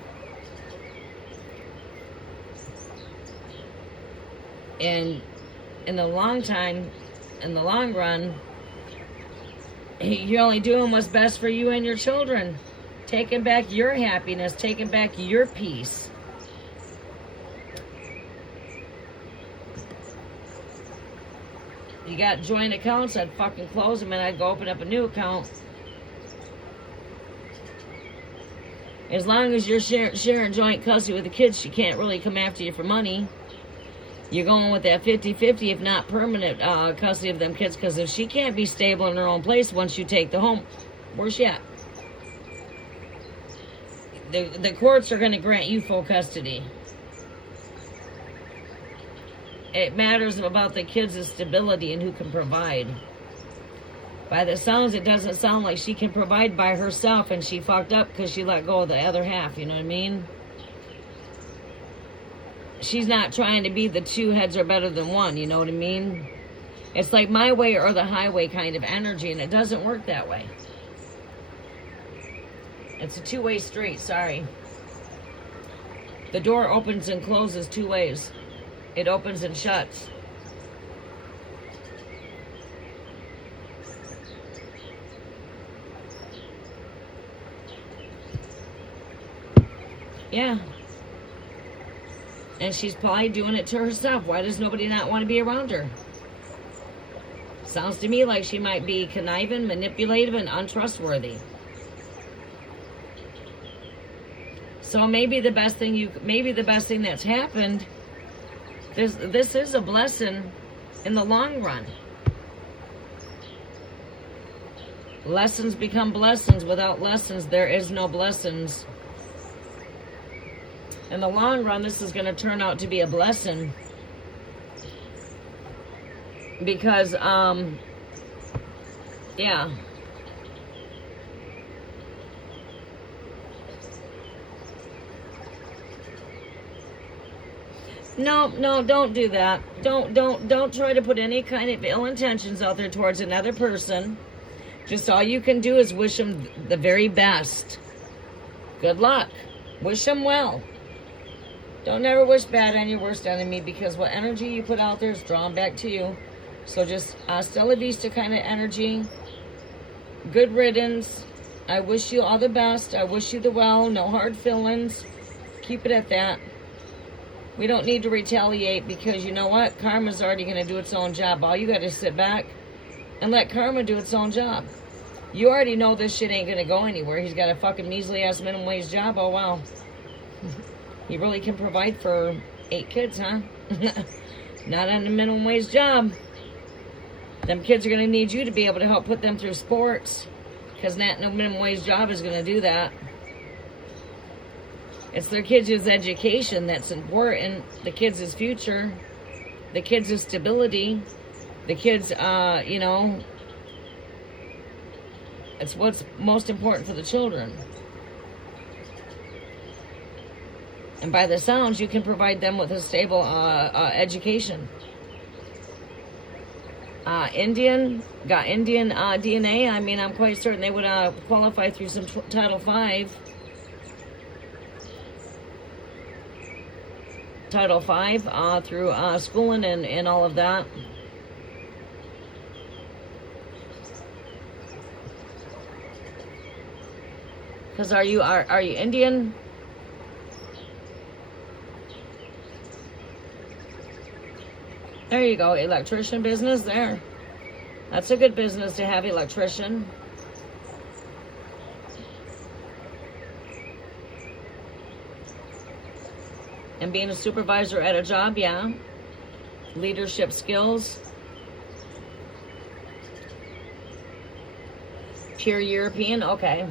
And in the long run, you're only doing what's best for you and your children. Taking back your happiness, taking back your peace. You got joint accounts, I'd fucking close them and I'd go open up a new account. As long as you're sharing joint custody with the kids, she can't really come after you for money. You're going with that 50-50, if not permanent custody of them kids, because if she can't be stable in her own place once you take the home, where's she at? The courts are going to grant you full custody. It matters about the kids' stability and who can provide. By the sounds, it doesn't sound like she can provide by herself, and she fucked up because she let go of the other half, you know what I mean? She's not trying to be the two heads are better than one, you know what I mean? It's like my way or the highway kind of energy, and it doesn't work that way. It's a two-way street, sorry. The door opens and closes two ways. It opens and shuts. Yeah. And she's probably doing it to herself. Why does nobody not want to be around her? Sounds to me like she might be conniving, manipulative, and untrustworthy. So maybe the best thing that's happened, this is a blessing in the long run. Lessons become blessings. Without lessons, there is no blessings. In the long run, this is going to turn out to be a blessing. Because, yeah. No, no, don't do that. Don't try to put any kind of ill intentions out there towards another person. Just all you can do is wish them the very best. Good luck. Wish them well. Don't ever wish bad on your worst enemy, because what energy you put out there is drawn back to you. So just hasta la vista kind of energy. Good riddance. I wish you all the best. I wish you the well. No hard feelings. Keep it at that. We don't need to retaliate, because you know what? Karma's already going to do its own job. All you got to sit back and let karma do its own job. You already know this shit ain't going to go anywhere. He's got a fucking measly ass minimum wage job. Oh, wow. He really can provide for 8 kids, huh? Not on a minimum wage job. Them kids are going to need you to be able to help put them through sports, because no minimum wage job is going to do that. It's their kids' education that's important. The kids' future. The kids' stability. The kids, you know, it's what's most important for the children. And by the sounds, you can provide them with a stable education. Got Indian DNA. I mean, I'm quite certain they would qualify through some Title V. Title V through Spillin and all of that. Because are you Indian? There you go, electrician business there. That's a good business to have, electrician. And being a supervisor at a job, yeah. Leadership skills. Pure European, okay.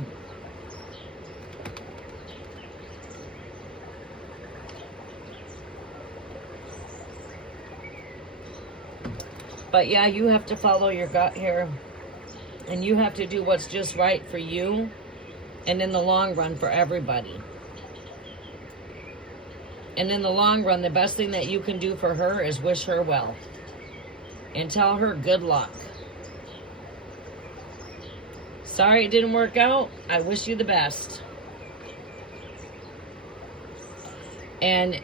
But yeah, you have to follow your gut here. And you have to do what's just right for you. And in the long run, for everybody. And in the long run, the best thing that you can do for her is wish her well. And tell her good luck. Sorry it didn't work out. I wish you the best. And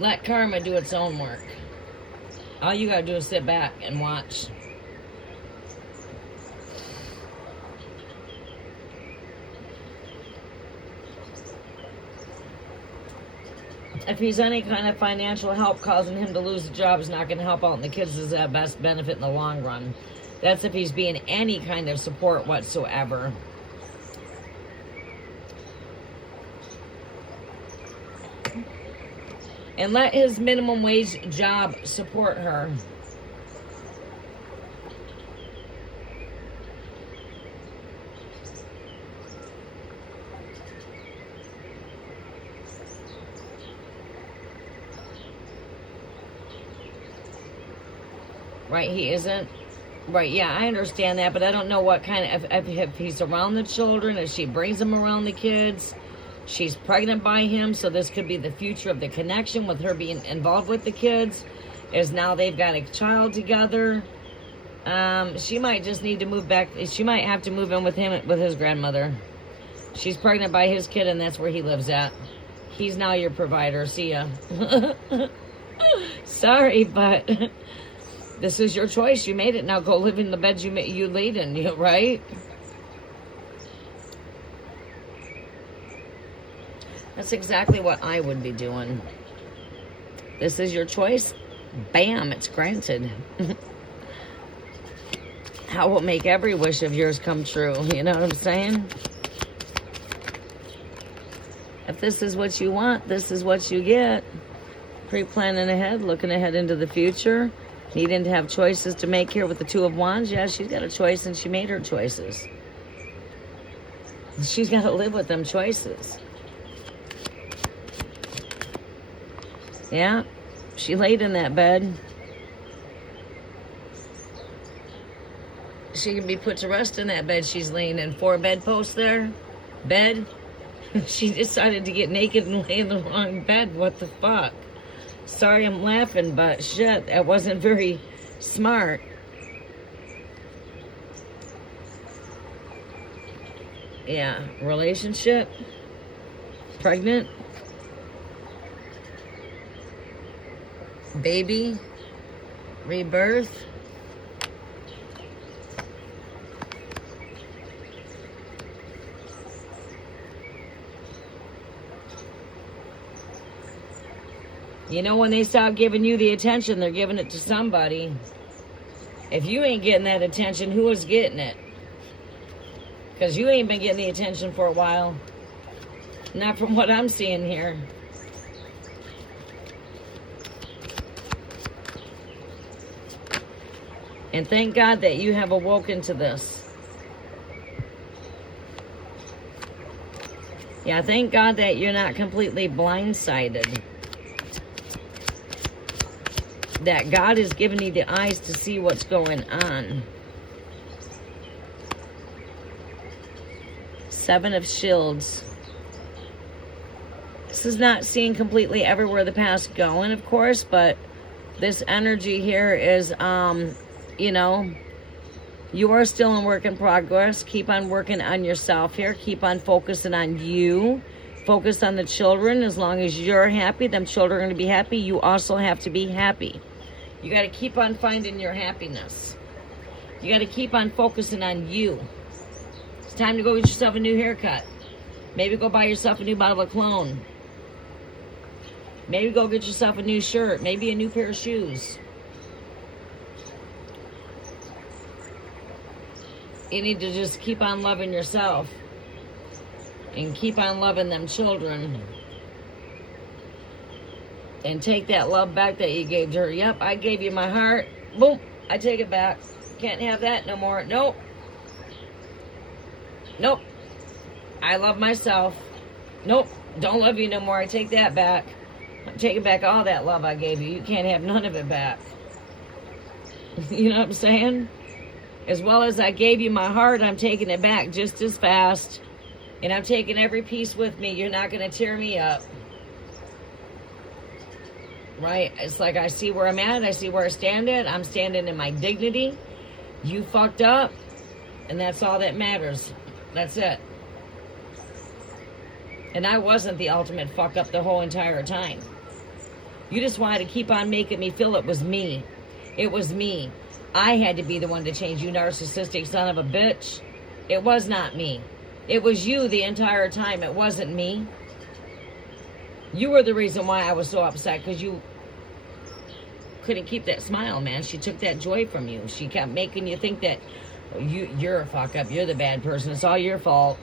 let karma do its own work. All you gotta do is sit back and watch. If he's any kind of financial help causing him to lose a job, is not going to help out, and the kids is at best benefit in the long run. That's if he's being any kind of support whatsoever. And let his minimum wage job support her. Right, he isn't. Right, yeah, I understand that, but I don't know what kind of, if he's around the children, if she brings him around the kids. She's pregnant by him, so this could be the future of the connection with her being involved with the kids, is now they've got a child together. She might just need to move back. She might have to move in with him, with his grandmother. She's pregnant by his kid, and that's where he lives at. He's now your provider. See ya. Sorry, but this is your choice. You made it. Now go live in the bed you laid in, right? That's exactly what I would be doing. This is your choice. Bam, it's granted. How will make every wish of yours come true? You know what I'm saying? If this is what you want, this is what you get. Pre-planning ahead, looking ahead into the future. Needing to have choices to make here with the Two of Wands. Yeah, she's got a choice and she made her choices. She's got to live with them choices. Yeah, she laid in that bed. She can be put to rest in that bed she's laying in. 4 bedposts there. Bed. She decided to get naked and lay in the wrong bed. What the fuck? Sorry I'm laughing, but shit, that wasn't very smart. Yeah, relationship, pregnant, baby, rebirth. You know, when they stop giving you the attention, they're giving it to somebody. If you ain't getting that attention, who is getting it? Because you ain't been getting the attention for a while. Not from what I'm seeing here. And thank God that you have awoken to this. Yeah, thank God that you're not completely blindsided. That God has given you the eyes to see what's going on. Seven of Shields. This is not seeing completely everywhere the past going, of course, but this energy here is, you know, you are still in work in progress. Keep on working on yourself here. Keep on focusing on you. Focus on the children. As long as you're happy, them children are going to be happy. You also have to be happy. You got to keep on finding your happiness. You got to keep on focusing on you. It's time to go get yourself a new haircut. Maybe go buy yourself a new bottle of cologne. Maybe go get yourself a new shirt. Maybe a new pair of shoes. You need to just keep on loving yourself. And keep on loving them children. And take that love back that you gave to her. Yep, I gave you my heart. Boom, I take it back. Can't have that no more. Nope. Nope. I love myself. Nope, don't love you no more. I take that back. I'm taking back all that love I gave you. You can't have none of it back. You know what I'm saying? As well as I gave you my heart, I'm taking it back just as fast. And I'm taking every piece with me. You're not going to tear me up. Right? It's like I see where I'm at. I see where I stand at. I'm standing in my dignity. You fucked up. And that's all that matters. That's it. And I wasn't the ultimate fuck up the whole entire time. You just wanted to keep on making me feel it was me. It was me. I had to be the one to change, you narcissistic son of a bitch. It was not me. It was you the entire time. It wasn't me. You were the reason why I was so upset, because you couldn't keep that smile, man. She took that joy from you. She kept making you think that you're a fuck up. You're the bad person. It's all your fault.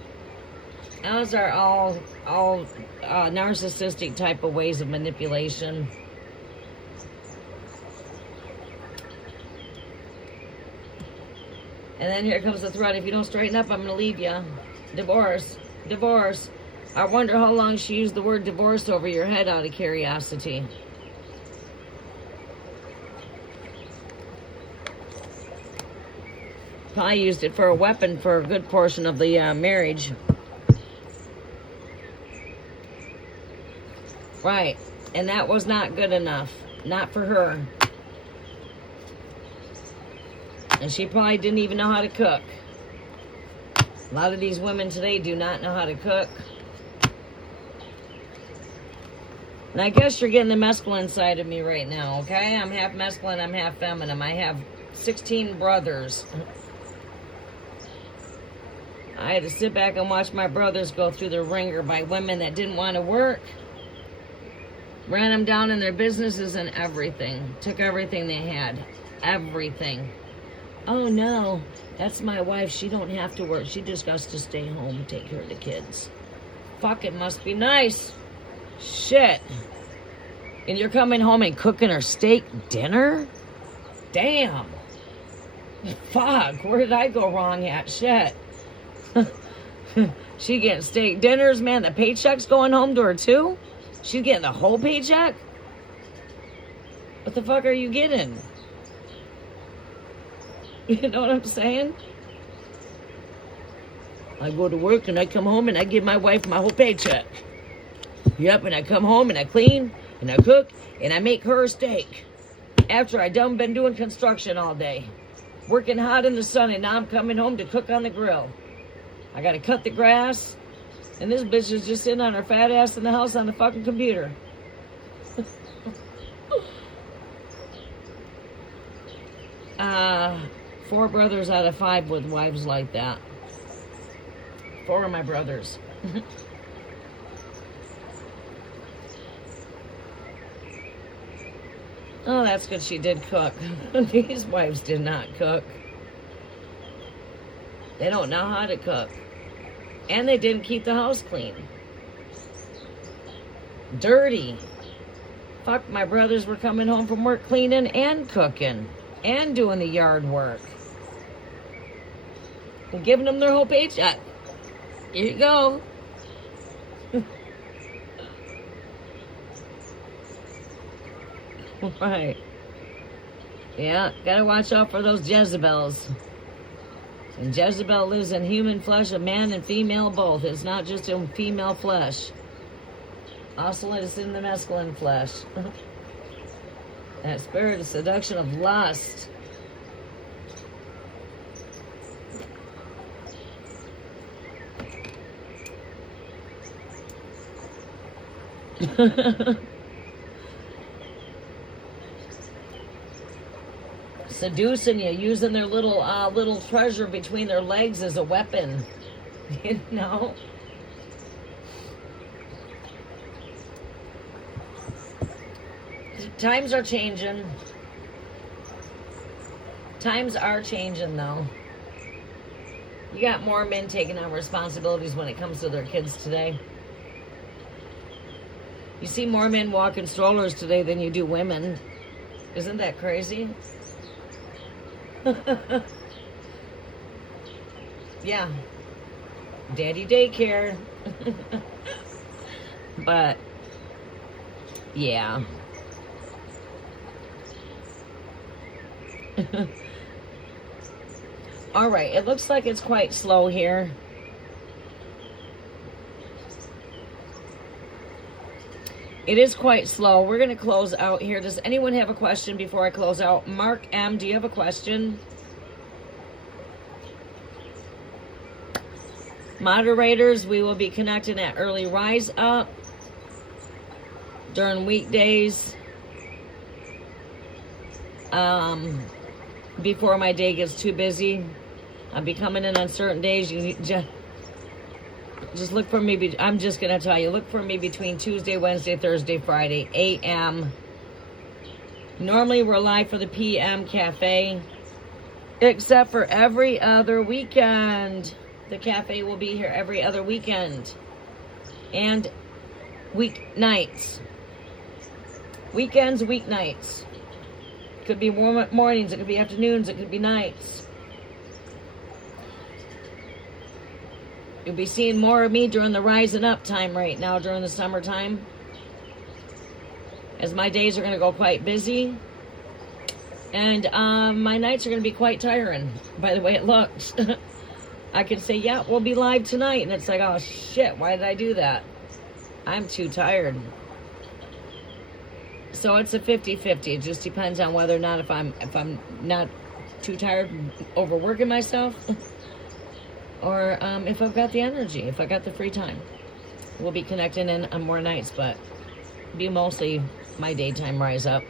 Those are all narcissistic type of ways of manipulation. And then here comes the threat. If you don't straighten up, I'm going to leave you. Divorce. Divorce. I wonder how long she used the word divorce over your head out of curiosity. Probably used it for a weapon for a good portion of the marriage. Right. And that was not good enough. Not for her. And she probably didn't even know how to cook. A lot of these women today do not know how to cook. And I guess you're getting the masculine side of me right now, okay? I'm half masculine, I'm half feminine. I have 16 brothers. I had to sit back and watch my brothers go through the ringer by women that didn't want to work. Ran them down in their businesses and everything. Took everything they had. Everything. Oh no, that's my wife. She don't have to work. She just got to stay home and take care of the kids. Fuck, it must be nice. Shit. And you're coming home and cooking her steak dinner? Damn. Fuck, where did I go wrong at? Shit. She getting steak dinners, man. The paycheck's going home to her too? She's getting the whole paycheck? What the fuck are you getting? You know what I'm saying? I go to work and I come home and I give my wife my whole paycheck. Yep, and I come home and I clean and I cook and I make her a steak. After I done been doing construction all day. Working hot in the sun, and now I'm coming home to cook on the grill. I gotta cut the grass, and this bitch is just sitting on her fat ass in the house on the fucking computer. 4 brothers out of 5 with wives like that. 4 of my brothers. Oh, that's good she did cook. These wives did not cook. They don't know how to cook. And they didn't keep the house clean. Dirty. Fuck, my brothers were coming home from work cleaning and cooking. And doing the yard work. And giving them their whole paycheck. Here you go. Right. Yeah, gotta watch out for those Jezebels. And Jezebel lives in human flesh, a man and female both. It's not just in female flesh. Also, it's in the masculine flesh. That spirit of seduction of lust. Seducing you, using their little treasure between their legs as a weapon. You know? Times are changing. Times are changing, though. You got more men taking on responsibilities when it comes to their kids today. You see more men walking strollers today than you do women. Isn't that crazy? Yeah. Daddy daycare. But, yeah. All right, it looks like it's quite slow here. It is quite slow. We're going to close out here. Does anyone have a question before I close out? Mark M., do you have a question? Moderators, we will be connecting at Early Rise Up during weekdays. Before my day gets too busy. I'll be coming in on certain days. You just look for me. I'm just going to tell you, look for me between Tuesday, Wednesday, Thursday, Friday, 8 a.m. Normally, we're live for the PM Cafe, except for every other weekend. The cafe will be here every other weekend. And weeknights. Weekends, weeknights. Could be mornings, it could be afternoons, it could be nights. You'll be seeing more of me during the rising up time right now during the summertime. As my days are going to go quite busy. And my nights are going to be quite tiring, by the way it looks. I could say, yeah, we'll be live tonight. And it's like, oh, shit, why did I do that? I'm too tired. So it's a 50-50. It just depends on whether or not if I'm not too tired overworking myself. Or if I've got the energy, if I got the free time. We'll be connecting in on more nights, but be mostly my daytime rise up.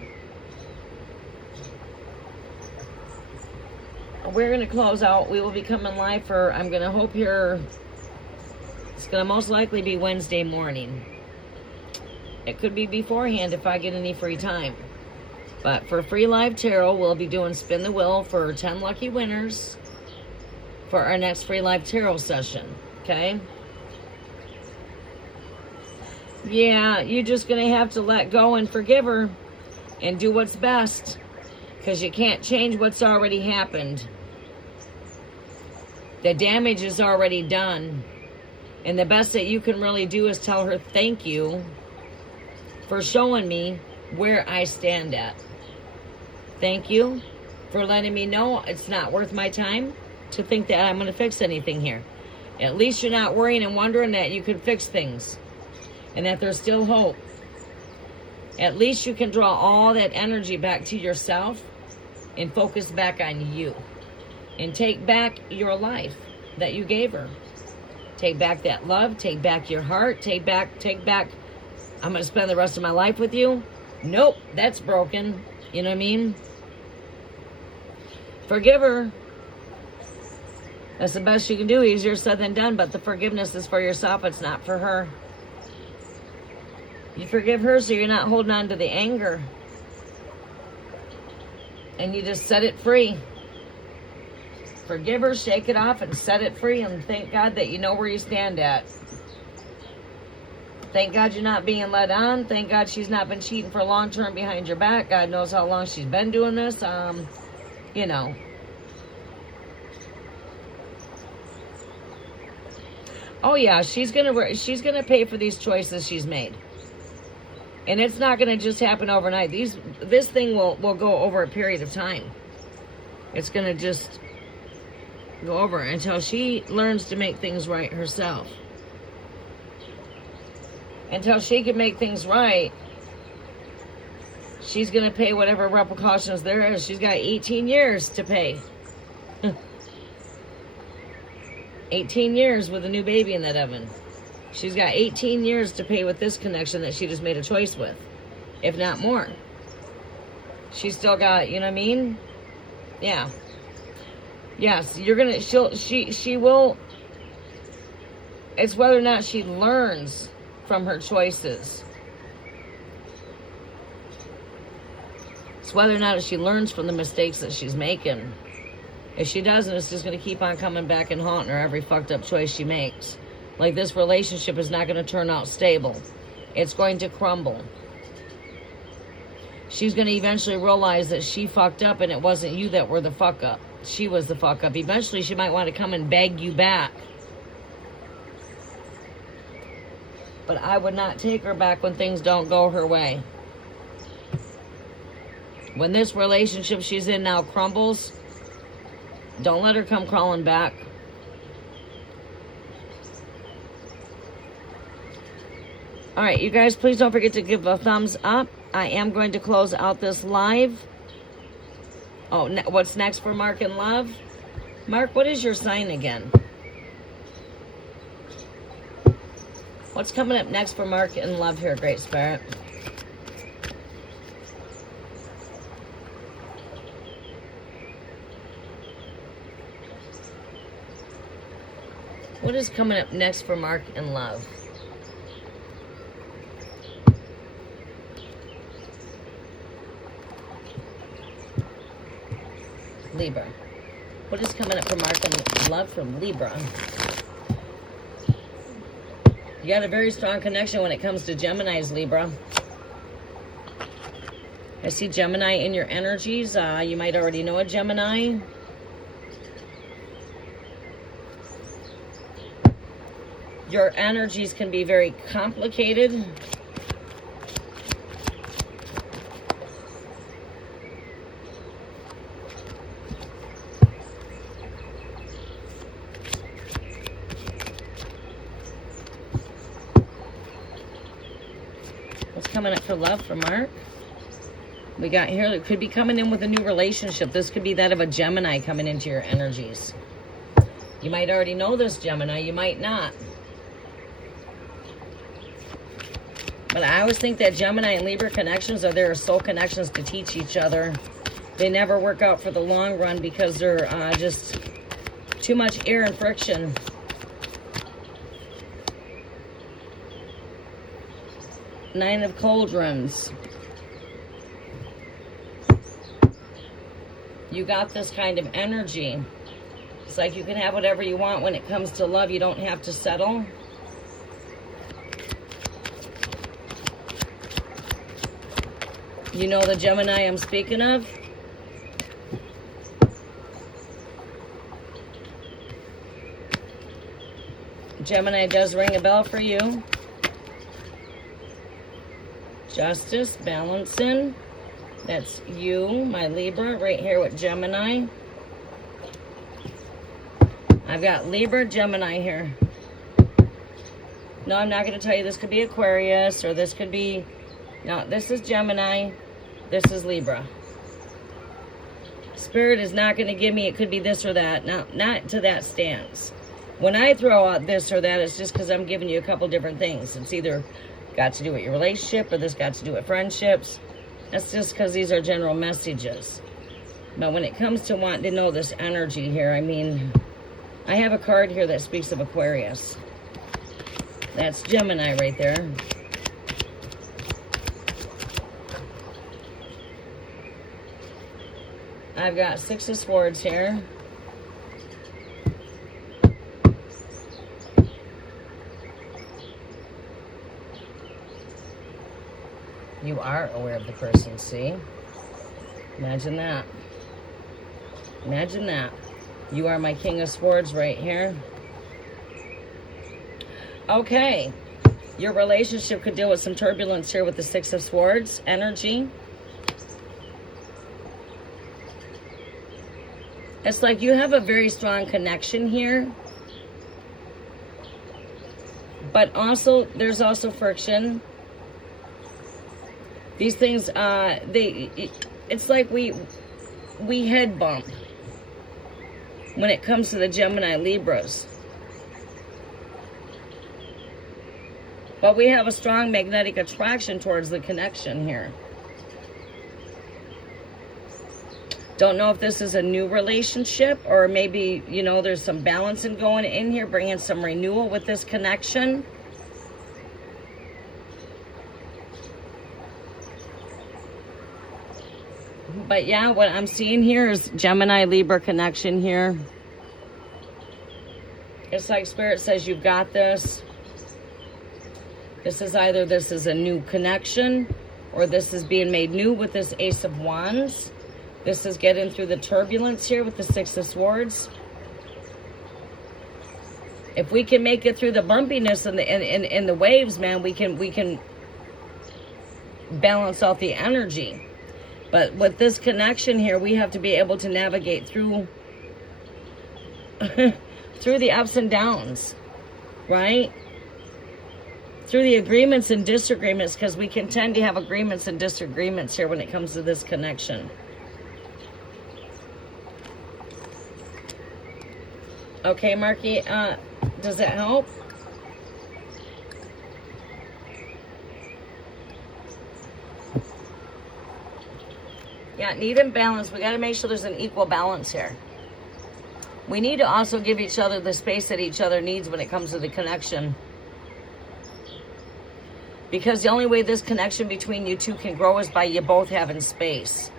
We're going to close out. We will be coming live for, I'm going to hope here, it's going to most likely be Wednesday morning. It could be beforehand if I get any free time. But for free live tarot, we'll be doing Spin the Wheel for 10 lucky winners for our next free live tarot session. Okay? Yeah, you're just going to have to let go and forgive her and do what's best. Because you can't change what's already happened. The damage is already done. And the best that you can really do is tell her thank you for showing me where I stand at. Thank you for letting me know it's not worth my time to think that I'm going to fix anything here. At least you're not worrying and wondering that you can fix things and that there's still hope. At least you can draw all that energy back to yourself and focus back on you and take back your life that you gave her. Take back that love, take back your heart, take back, I'm going to spend the rest of my life with you. Nope, that's broken. You know what I mean? Forgive her. That's the best you can do. Easier said than done, but the forgiveness is for yourself. It's not for her. You forgive her so you're not holding on to the anger. And you just set it free. Forgive her, shake it off, and set it free. And thank God that you know where you stand at. Thank God you're not being led on. Thank God she's not been cheating for long term behind your back. God knows how long she's been doing this. You know. Oh yeah, she's gonna pay for these choices she's made. And it's not gonna just happen overnight. This thing will go over a period of time. It's gonna just go over until she learns to make things right herself. Until she can make things right, she's going to pay whatever repercussions there is. She's got 18 years to pay. 18 years with a new baby in that oven. She's got 18 years to pay with this connection that she just made a choice with, if not more. She's still got, you know what I mean? Yeah. Yes, you're going to, she will, it's whether or not she learns from her choices. It's whether or not she learns from the mistakes that she's making. If she doesn't, it's just going to keep on coming back and haunting her every fucked up choice she makes. Like, this relationship is not going to turn out stable. It's going to crumble. She's going to eventually realize that she fucked up and it wasn't you that were the fuck up. She was the fuck up. Eventually, she might want to come and beg you back. But I would not take her back when things don't go her way. When this relationship she's in now crumbles, don't let her come crawling back. All right, you guys, please don't forget to give a thumbs up. I am going to close out this live. Oh, what's next for Mark and Love? Mark, what is your sign again? What's coming up next for Mark and Love here, Great Spirit? What is coming up next for Mark and Love? Libra. What is coming up for Mark and Love from Libra? You got a very strong connection when it comes to Gemini's, Libra. I see Gemini in your energies. You might already know a Gemini. Your energies can be very complicated. Coming up for Love for Mark. We got here that could be coming in with a new relationship. This could be that of a Gemini coming into your energies. You might already know this Gemini, you might not. But I always think that Gemini and Libra connections are their soul connections to teach each other. They never work out for the long run because they're just too much air and friction. Nine of Cauldrons. You got this kind of energy. It's like you can have whatever you want when it comes to love. You don't have to settle. You know the Gemini I'm speaking of? Gemini does ring a bell for you. Justice, balancing. That's you, my Libra, right here with Gemini. I've got Libra, Gemini here. No, I'm not going to tell you this could be Aquarius or this could be... No, this is Gemini. This is Libra. Spirit is not going to give me it could be this or that. Not to that stance. When I throw out this or that, it's just because I'm giving you a couple different things. It's either got to do with your relationship or this got to do with friendships. That's just because these are general messages. But when it comes to wanting to know this energy here, I mean, I have a card here that speaks of Aquarius. That's Gemini right there. I've got Six of Swords here. You are aware of the person, see? Imagine that. Imagine that. You are my King of Swords right here. Okay. Your relationship could deal with some turbulence here with the Six of Swords energy. It's like you have a very strong connection here. But also, there's also friction. These things, it's like we head bump when it comes to the Gemini Libras. But we have a strong magnetic attraction towards the connection here. Don't know if this is a new relationship or maybe, you know, there's some balancing going in here, bringing some renewal with this connection. But yeah, what I'm seeing here is Gemini Libra connection here. It's like Spirit says you've got this. This is either this is a new connection or this is being made new with this Ace of Wands. This is getting through the turbulence here with the Six of Swords. If we can make it through the bumpiness and the waves, man, we can balance out the energy. But with this connection here, we have to be able to navigate through through the ups and downs, right? Through the agreements and disagreements, because we can tend to have agreements and disagreements here when it comes to this connection. Okay, Marky, does that help? Yeah, need and balance. We got to make sure there's an equal balance here. We need to also give each other the space that each other needs when it comes to the connection. Because the only way this connection between you two can grow is by you both having space.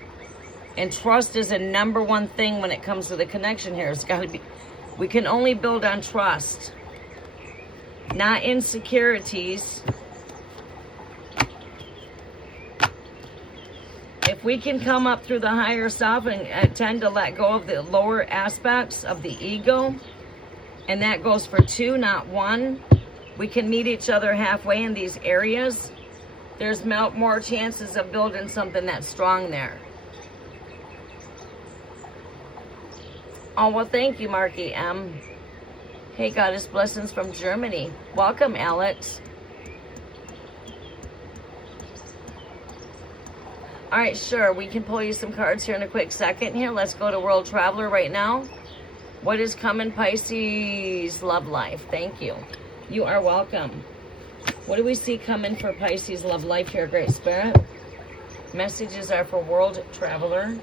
And trust is a #1 thing when it comes to the connection here. It's got to be, we can only build on trust, not insecurities. If we can come up through the higher self and tend to let go of the lower aspects of the ego, and that goes for 2, not 1, we can meet each other halfway in these areas. There's more chances of building something that's strong there. Oh, well, thank you, Marky M. Hey, Goddess Blessings from Germany. Welcome, Alex. All right, sure. We can pull you some cards here in a quick second here. Let's go to World Traveler right now. What is coming, Pisces? Love life. Thank you. You are welcome. What do we see coming for Pisces love life here, Great Spirit? Messages are for World Traveler.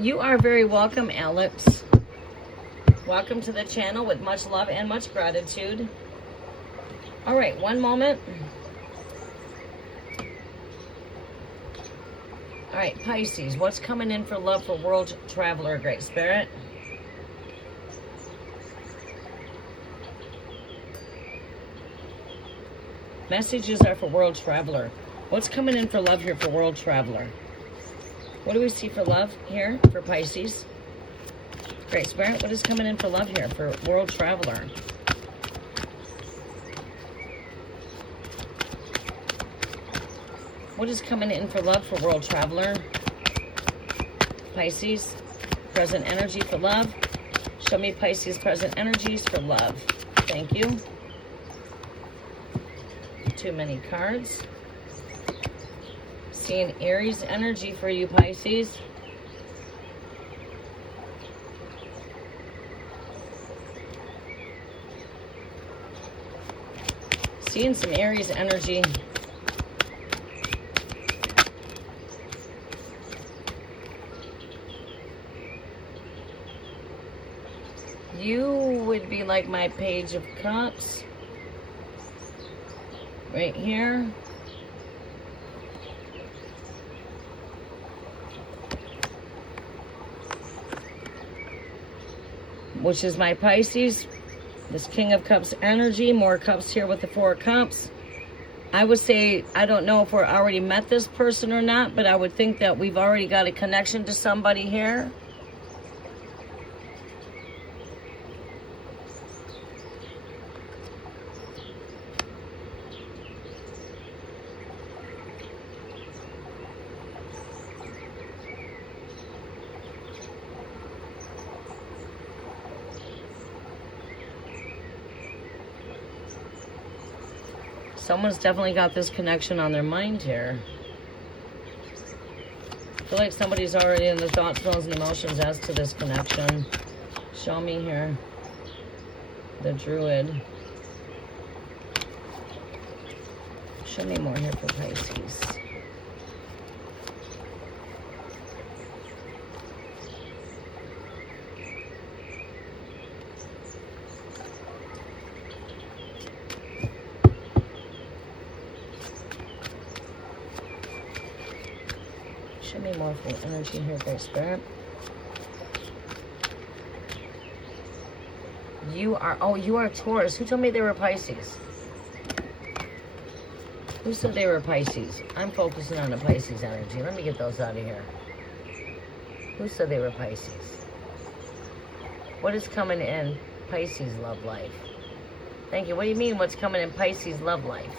You are very welcome, Alex. Welcome to the channel with much love and much gratitude. All right, one moment. right, Pisces, what's coming in for love for World Traveler, Great Spirit? Messages are for World Traveler. What's coming in for love here for World Traveler? What do we see for love here for Pisces? Great Spirit, what is coming in for love here for World Traveler? What is coming in for love for World Traveler? Pisces, present energy for love. Show me Pisces present energies for love. Thank you. Too many cards. Seeing Aries energy for you, Pisces. Seeing some Aries energy. You would be like my Page of Cups. Right here. Which is my Pisces. This King of Cups energy. More cups here with the Four of Cups. I would say, I don't know if we're already met this person or not, but I would think that we've already got a connection to somebody here. Someone's definitely got this connection on their mind here. I feel like somebody's already in the thoughts, feelings, and emotions as to this connection. Show me here. The Druid. Show me more here for Pisces. Show me more for energy here, Great Spirit. You are, oh, you are Taurus. Who told me they were Pisces? Who said they were Pisces? I'm focusing on the Pisces energy. Let me get those out of here. Who said they were Pisces? What is coming in Pisces love life? Thank you. What do you mean what's coming in Pisces love life?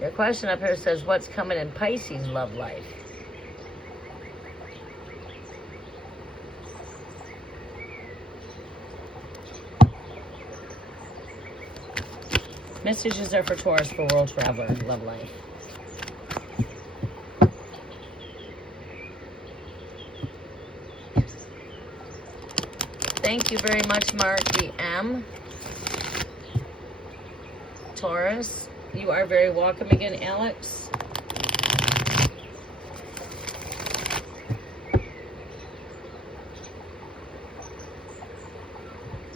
Your question up here says, what's coming in Pisces love life? Messages are for Taurus for World Traveler love life. Thank you very much, Marky M. Taurus. You are very welcome again, Alex.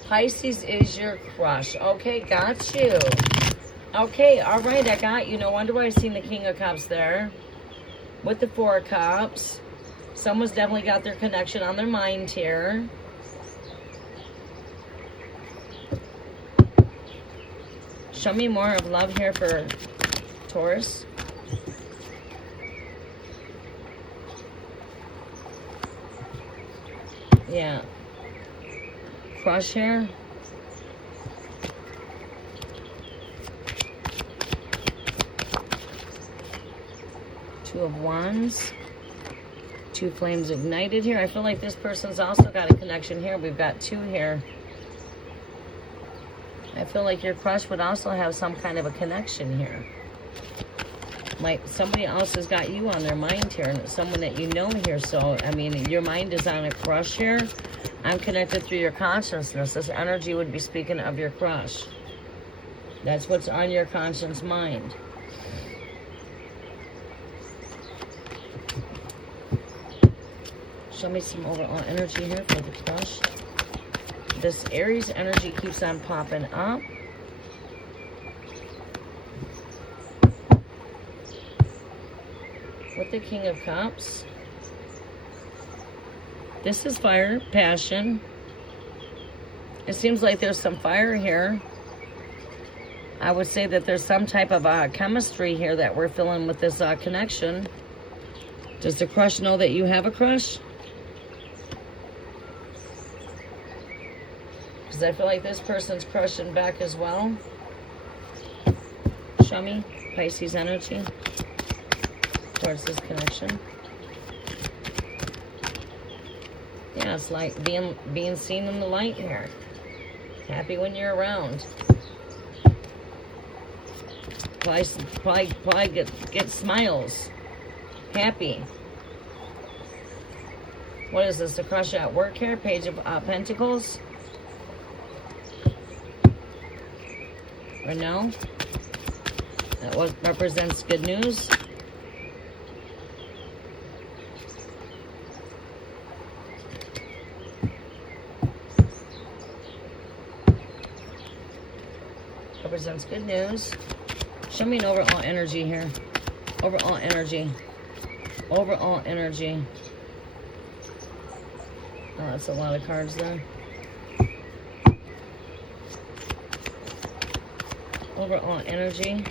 Pisces is your crush. Okay, got you. Okay, all right, I got you. No wonder why I seen the King of Cups there. With the Four of Cups. Someone's definitely got their connection on their mind here. Show me more of love here for Taurus. Yeah. Crush here. Two of Wands. Two flames ignited here. I feel like this person's also got a connection here. We've got two here. I feel like your crush would also have some kind of a connection here. Like somebody else has got you on their mind here, and someone that you know here. So, I mean, your mind is on a crush here. I'm connected through your consciousness. This energy would be speaking of your crush. That's what's on your conscious mind. Show me some overall energy here for the crush. This Aries energy keeps on popping up. with the King of Cups. This is fire, passion. It seems like there's some fire here. I would say that there's some type of chemistry here that we're feeling with this connection. Does the crush know that you have a crush? Because I feel like this person's crushing back as well. Show me Pisces energy towards this connection. Yeah, it's like being seen in the light here. Happy when you're around. Probably get smiles. Happy. What is this? A crush at work here? Page of Pentacles. Or no? That represents good news. Represents good news. Show me an overall energy here. Overall energy. Overall energy. Oh, that's a lot of cards there. Overall energy.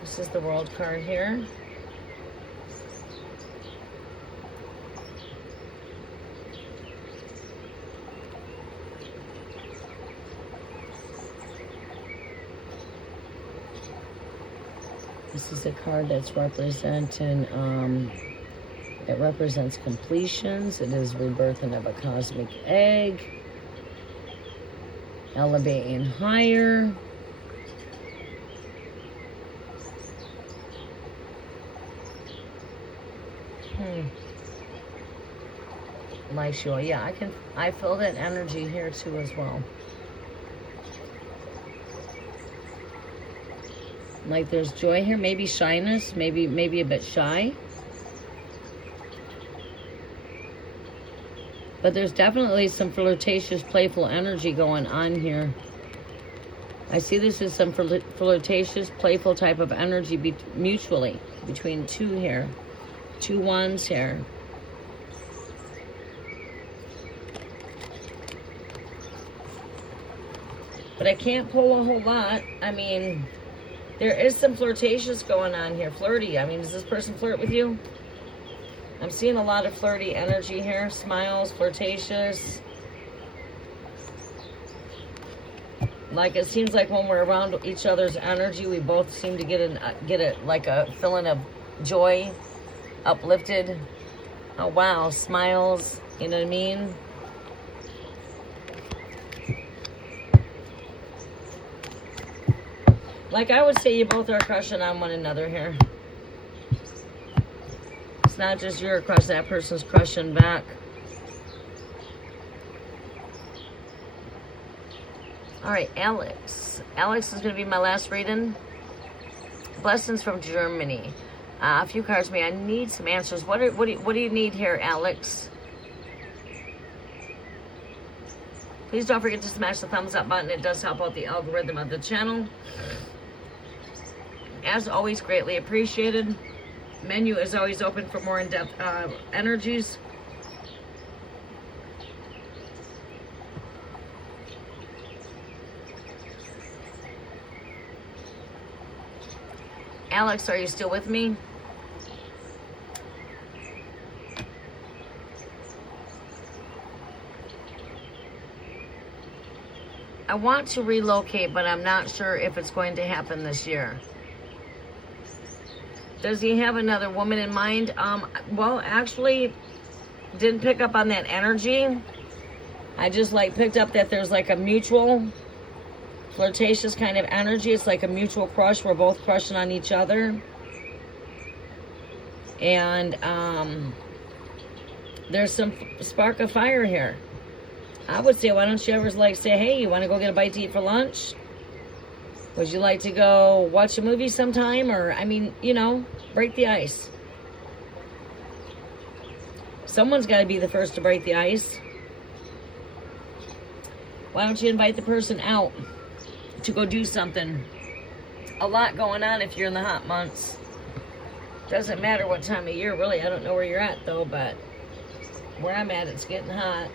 This is the World card here. This is a card that's representing, it represents completions. It is rebirthing of a cosmic egg. Elevating higher. Life show. Yeah, I feel that energy here too as well. Like there's joy here, maybe shyness, maybe a bit shy. But there's definitely some flirtatious, playful energy going on here. I see this as some flirtatious, playful type of energy mutually between two here. Two wands here. But I can't pull a whole lot. I mean, there is some flirtatious going on here. Flirty. I mean, does this person flirt with you? I'm seeing a lot of flirty energy here. Smiles, flirtatious. Like it seems like when we're around each other's energy, we both seem to get a feeling of joy, uplifted. Oh wow, smiles. You know what I mean? Like I would say you both are crushing on one another here. It's not just your crush, that person's crushing back. All right, Alex. Alex is going to be my last reading. Blessings from Germany. A few cards me. I need some answers. What do you need here, Alex? Please don't forget to smash the thumbs up button. It does help out the algorithm of the channel. As always, greatly appreciated. Menu is always open for more in-depth energies. Alex, are you still with me? I want to relocate, but I'm not sure if it's going to happen this year. Does he have another woman in mind? Well, actually, didn't pick up on that energy. I just picked up that there's like a mutual flirtatious kind of energy. It's like a mutual crush. We're both crushing on each other. And there's some spark of fire here. I would say, why don't you ever say, hey, you want to go get a bite to eat for lunch? Would you like to go watch a movie sometime? Or, I mean, you know, break the ice. Someone's got to be the first to break the ice. Why don't you invite the person out to go do something? a lot going on if you're in the hot months. Doesn't matter what time of year, really. I don't know where you're at, though, but where I'm at, it's getting hot.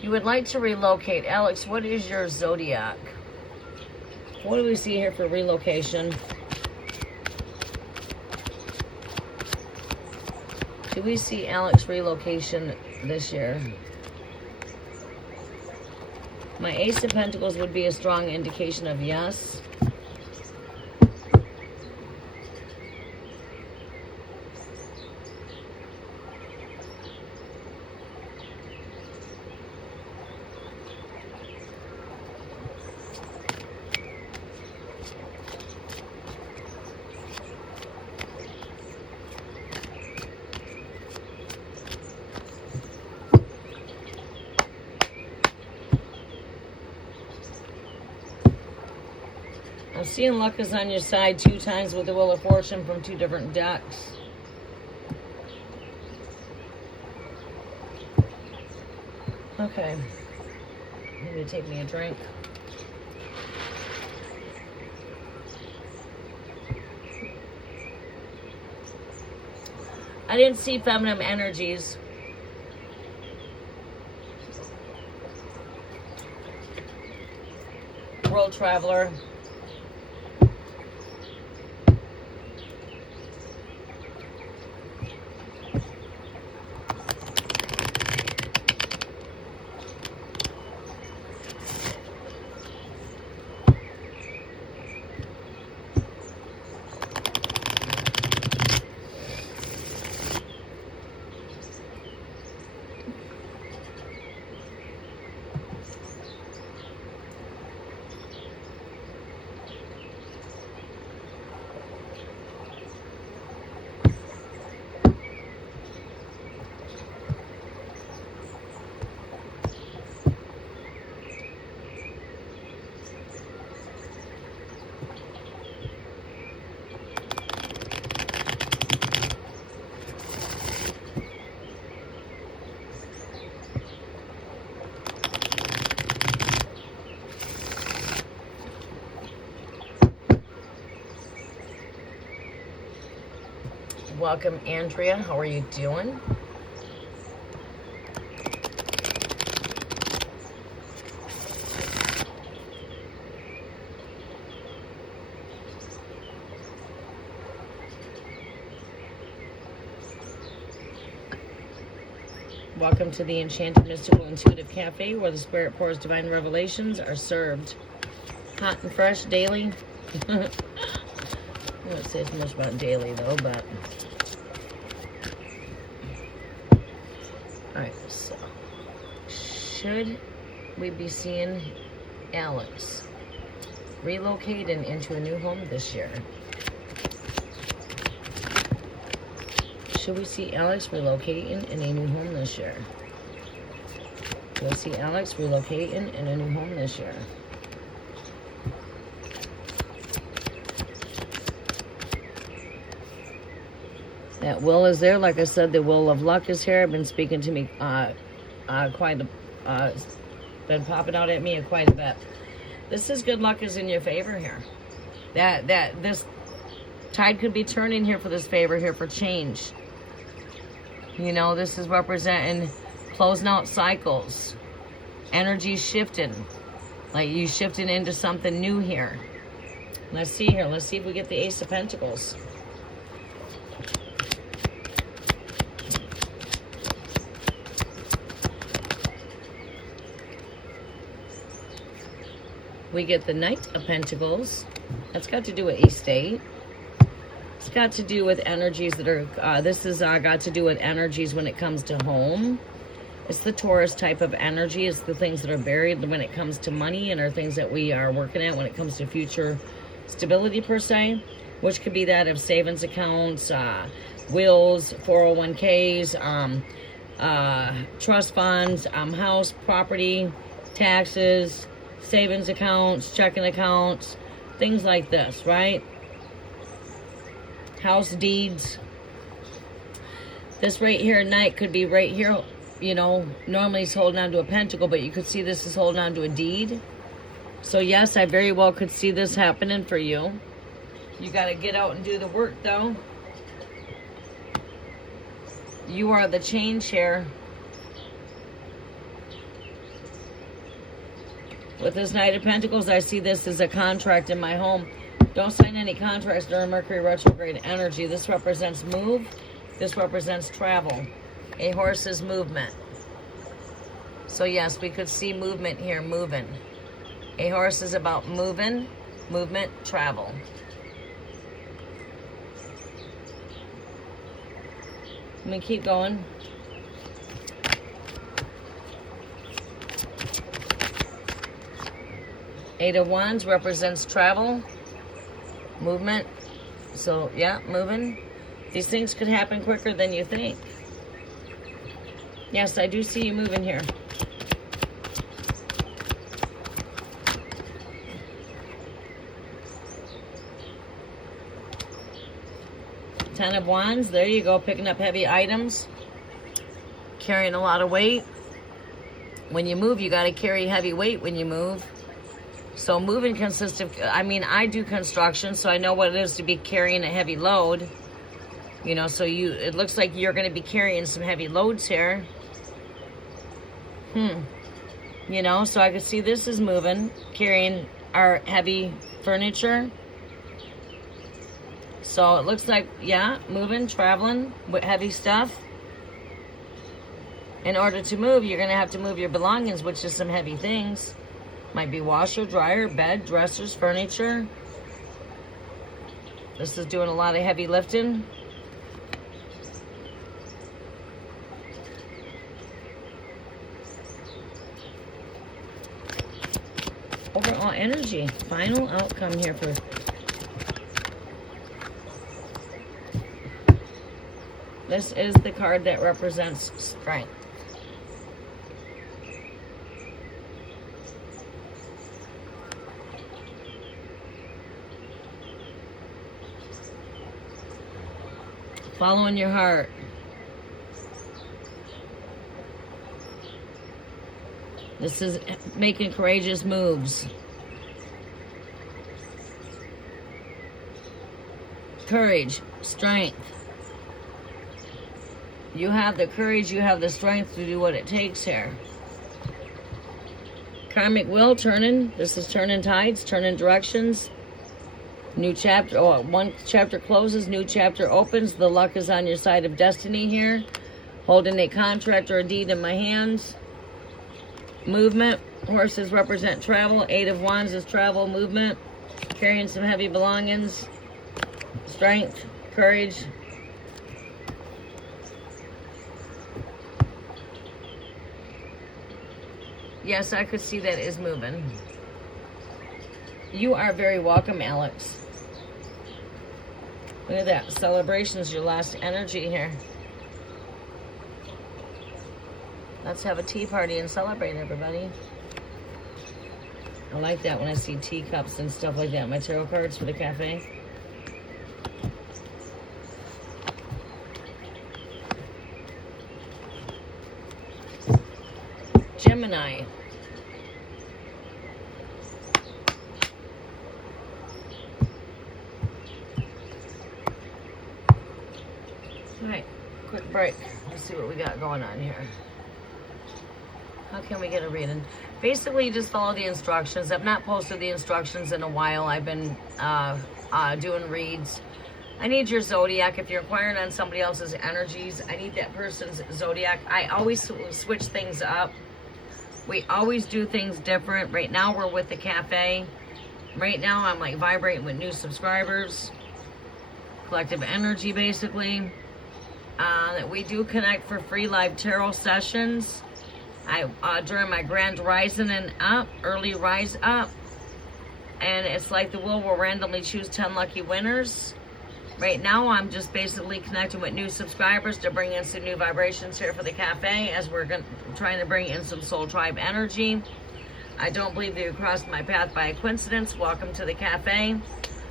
You would like to relocate. Alex, what is your zodiac? What do we see here for relocation? Do we see Alex relocation this year? My Ace of Pentacles would be a strong indication of yes. I'm seeing luck is on your side 2 times with the Wheel of Fortune from 2 different decks. Okay. Maybe take me a drink. I didn't see feminine energies. World traveler. Welcome, Andrea. How are you doing? Welcome to the Enchanted Mystical Intuitive Café, where the Spirit pours divine revelations are served hot and fresh daily. I wouldn't say too much about daily, though, but... Alright, so... should we be seeing Alex relocating into a new home this year? Should we see Alex relocating in a new home this year? Do we see Alex relocating in a new home this year? That will is there. Like I said, the wheel of luck is here. I've been speaking to me been popping out at me quite a bit. This is good luck is in your favor here. This tide could be turning here for this favor here for change. You know, this is representing closing out cycles. Energy shifting. Like you shifting into something new here. Let's see here. Let's see if we get the Ace of Pentacles. We get the Knight of Pentacles. That's got to do with estate. It's got to do with energies that are, this is got to do with energies when it comes to home. It's the Taurus type of energy. It's the things that are buried when it comes to money and are things that we are working at when it comes to future stability per se, which could be that of savings accounts, wills, 401ks, trust funds, house, property, taxes, savings accounts, checking accounts, things like this, right? House deeds. This right here, Knight, could be right here you know, normally he's holding on to a pentacle, but you could see this is holding on to a deed. So yes, I very well could see this happening for you. You got to get out and do the work, though. You are the change here. With this Knight of Pentacles, I see this as a contract in my home. Don't sign any contracts during Mercury retrograde energy. This represents move. This represents travel. A horse's movement. So yes, we could see movement here, moving. A horse is about moving, movement, travel. Let me keep going. Eight of Wands represents travel, movement. So yeah, moving. These things could happen quicker than you think. Yes, I do see you moving here. Ten of Wands, there you go, picking up heavy items, carrying a lot of weight. When you move, you got to carry heavy weight when you move. So moving consists of, I mean, I do construction, so I know what it is to be carrying a heavy load. You know, so it looks like you're going to be carrying some heavy loads here. You know, so I can see this is moving, carrying our heavy furniture. So it looks like, yeah, moving, traveling with heavy stuff. In order to move, you're going to have to move your belongings, which is some heavy things. Might be washer, dryer, bed, dressers, furniture. This is doing a lot of heavy lifting. Overall energy. Final outcome here for... This is the card that represents strength. Following your heart. This is making courageous moves. Courage, strength. You have the courage, you have the strength to do what it takes here. Karmic wheel turning. This is turning tides, turning directions. New chapter. Oh, one chapter closes, new chapter opens. The luck is on your side of destiny here. Holding a contract or a deed in my hands. Movement. Horses represent travel. Eight of Wands is travel, movement. Carrying some heavy belongings. Strength, courage. Yes, I could see that is moving. You are very welcome, Alex. Look at that. Celebration's your last energy here. Let's have a tea party and celebrate, everybody. I like that when I see teacups and stuff like that. My tarot cards for the cafe. Gemini. All right, quick break. Let's see what we got going on here. How can we get a reading? Basically, just follow the instructions. I've not posted the instructions in a while. I've been doing reads. I need your zodiac. If you're inquiring on somebody else's energies, I need that person's zodiac. I always switch things up. We always do things different. Right now, we're with the cafe. Right now, I'm like vibrating with new subscribers. Collective energy, basically. We do connect for free live tarot sessions. During my grand rising and up, early rise up. And it's like the wheel will randomly choose 10 lucky winners. Right now, I'm just basically connecting with new subscribers to bring in some new vibrations here for the cafe as we're trying to bring in some soul tribe energy. I don't believe that you crossed my path by coincidence. Welcome to the cafe.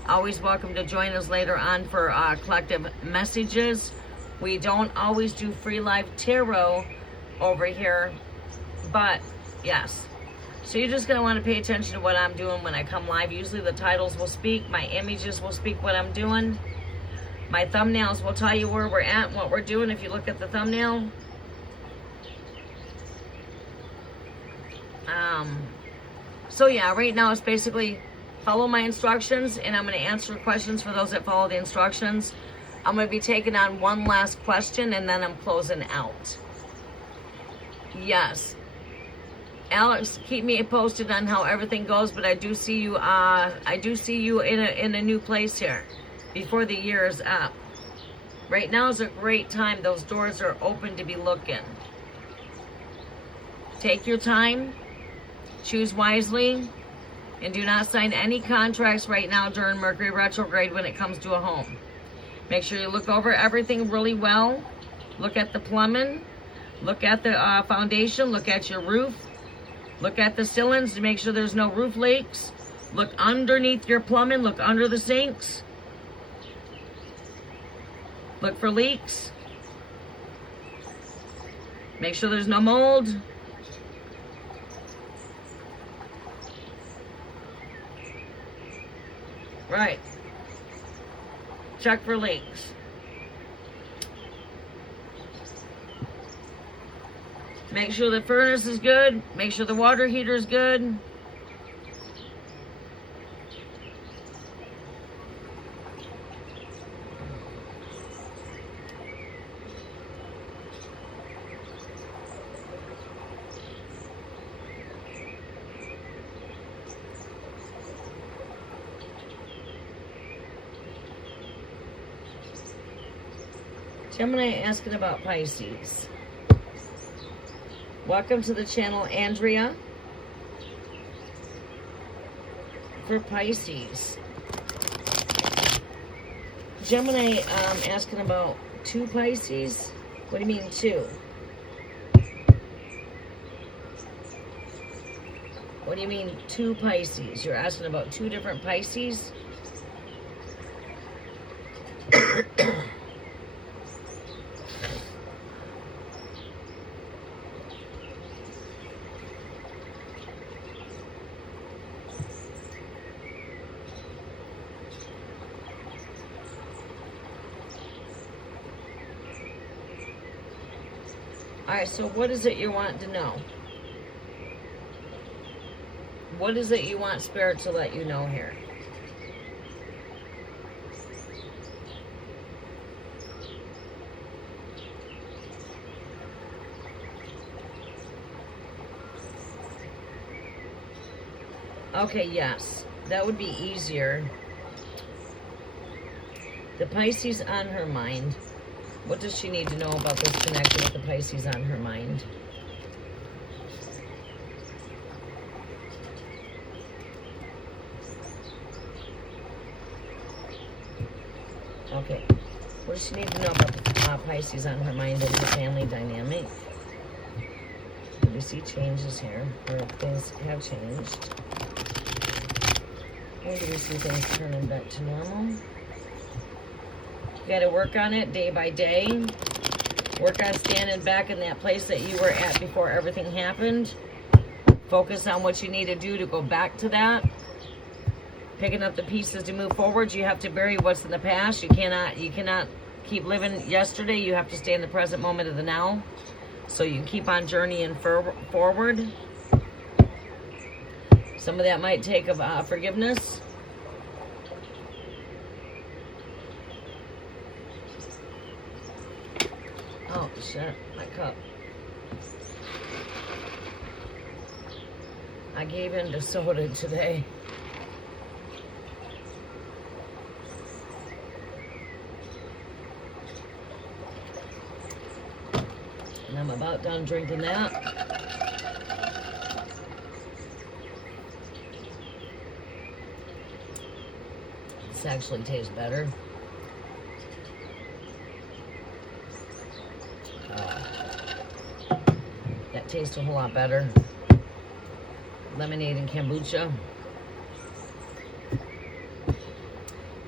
Always welcome to join us later on for collective messages. We don't always do free live tarot over here. But yes, so you're just going to want to pay attention to what I'm doing when I come live. Usually the titles will speak, my images will speak what I'm doing, my thumbnails will tell you where we're at and what we're doing if you look at the thumbnail. So yeah, right now it's basically follow my instructions, and I'm going to answer questions for those that follow the instructions. I'm going to be taking on one last question, and then I'm closing out. Yes. Alex, keep me posted on how everything goes, but I do see you in a new place here before the year is up. Right now is a great time. Those doors are open to be looking. Take your time, choose wisely, and do not sign any contracts right now during Mercury retrograde when it comes to a home. Make sure you look over everything really well. Look at the plumbing, look at the foundation, look at your roof, look at the ceilings to make sure there's no roof leaks. Look underneath your plumbing, look under the sinks. Look for leaks. Make sure there's no mold. Right. Check for leaks. Make sure the furnace is good. Make sure the water heater is good. Gemini asking about Pisces. Welcome to the channel, Andrea. For Pisces. Gemini asking about 2 Pisces. What do you mean 2? What do you mean 2 Pisces? You're asking about 2 different Pisces? Alright, so what is it you want to know? What is it you want Spirit to let you know here? Okay, yes. That would be easier. The Pisces on her mind. What does she need to know about this connection with the Pisces on her mind? Okay. What does she need to know about the Pisces on her mind and the family dynamic? Do we see changes here? Or things have changed? When do we see things turning back to normal? You got to work on it day by day. Work on standing back in that place that you were at before everything happened. Focus on what you need to do to go back to that. Picking up the pieces to move forward. You have to bury what's in the past. You cannot keep living yesterday. You have to stay in the present moment of the now. So you keep on journeying forward. Some of that might take forgiveness. Oh, shit, my cup. I gave in to soda today. And I'm about done drinking that. This actually tastes better. That tastes a whole lot better. Lemonade and kombucha.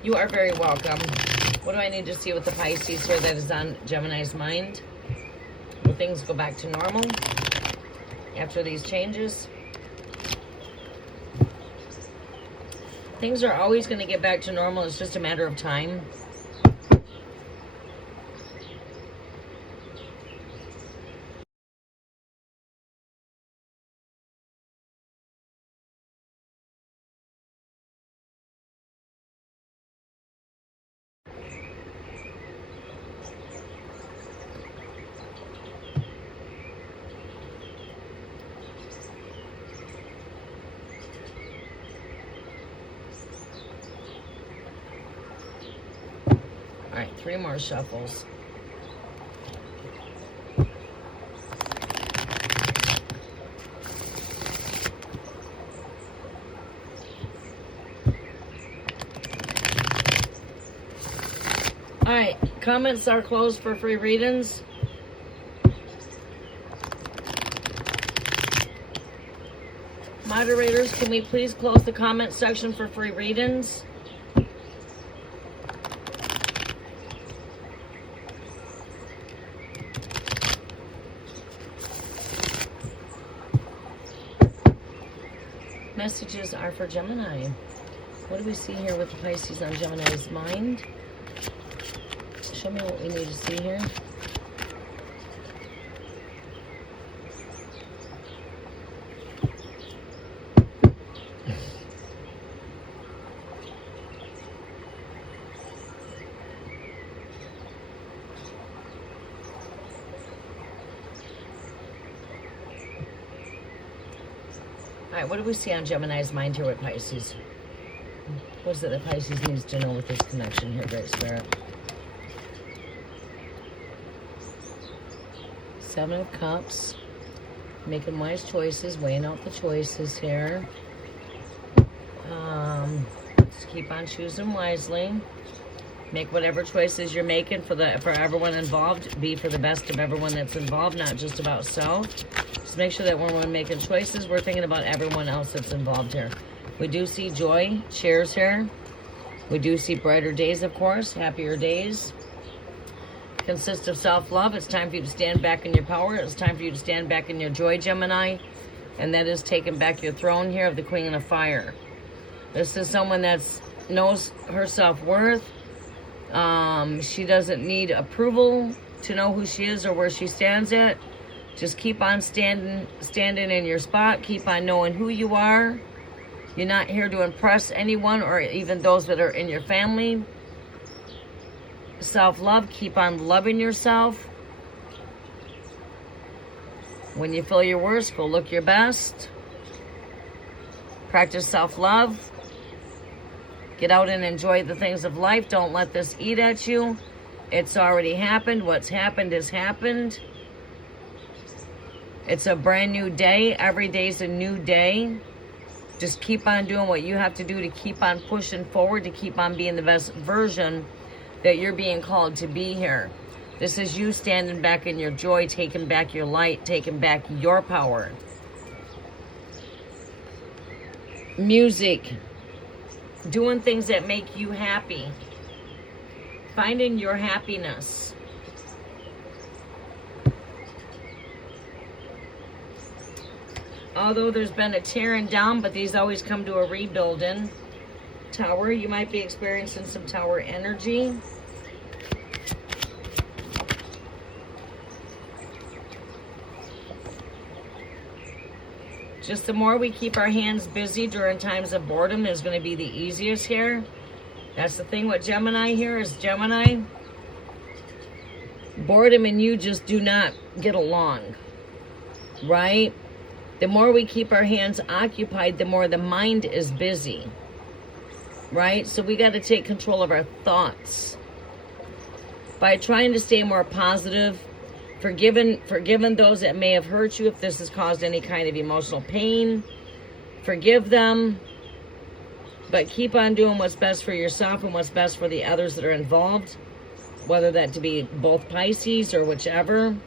You are very welcome. What do I need to see with the Pisces here that is on Gemini's mind? With things go back to normal after these changes. Things are always going to get back to normal. It's just a matter of time. All right, 3 more shuffles. All right, comments are closed for free readings. Moderators, can we please close the comment section for free readings? Messages are for Gemini. What do we see here with the Pisces on Gemini's mind? Show me what we need to see here. All right, what do we see on Gemini's mind here with Pisces? What is it that Pisces needs to know with this connection here, Great Spirit? 7 of Cups. Making wise choices, weighing out the choices here. Just keep on choosing wisely. Make whatever choices you're making for everyone involved. Be for the best of everyone that's involved, not just about self. Just make sure that when we're making choices, we're thinking about everyone else that's involved here. We do see joy, cheers here. We do see brighter days, of course, happier days. Consists of self-love. It's time for you to stand back in your power. It's time for you to stand back in your joy, Gemini. And that is taking back your throne here of the Queen of Fire. This is someone that knows her self-worth. She doesn't need approval to know who she is or where she stands at. Just keep on standing in your spot. Keep on knowing who you are. You're not here to impress anyone or even those that are in your family. Self-love. Keep on loving yourself. When you feel your worst, go look your best. Practice self-love. Get out and enjoy the things of life. Don't let this eat at you. It's already happened. What's happened has happened. It's a brand new day. Every day's a new day. Just keep on doing what you have to do to keep on pushing forward, to keep on being the best version that you're being called to be here. This is you standing back in your joy, taking back your light, taking back your power. Music. Doing things that make you happy. Finding your happiness. Although there's been a tearing down, but these always come to a rebuilding. Tower, you might be experiencing some tower energy. Just the more we keep our hands busy during times of boredom is going to be the easiest here. That's the thing with Gemini here is Gemini. Boredom and you just do not get along, right? The more we keep our hands occupied, the more the mind is busy, right? So we got to take control of our thoughts by trying to stay more positive, forgiving those that may have hurt you if this has caused any kind of emotional pain. Forgive them, but keep on doing what's best for yourself and what's best for the others that are involved, whether that to be both Pisces or whichever.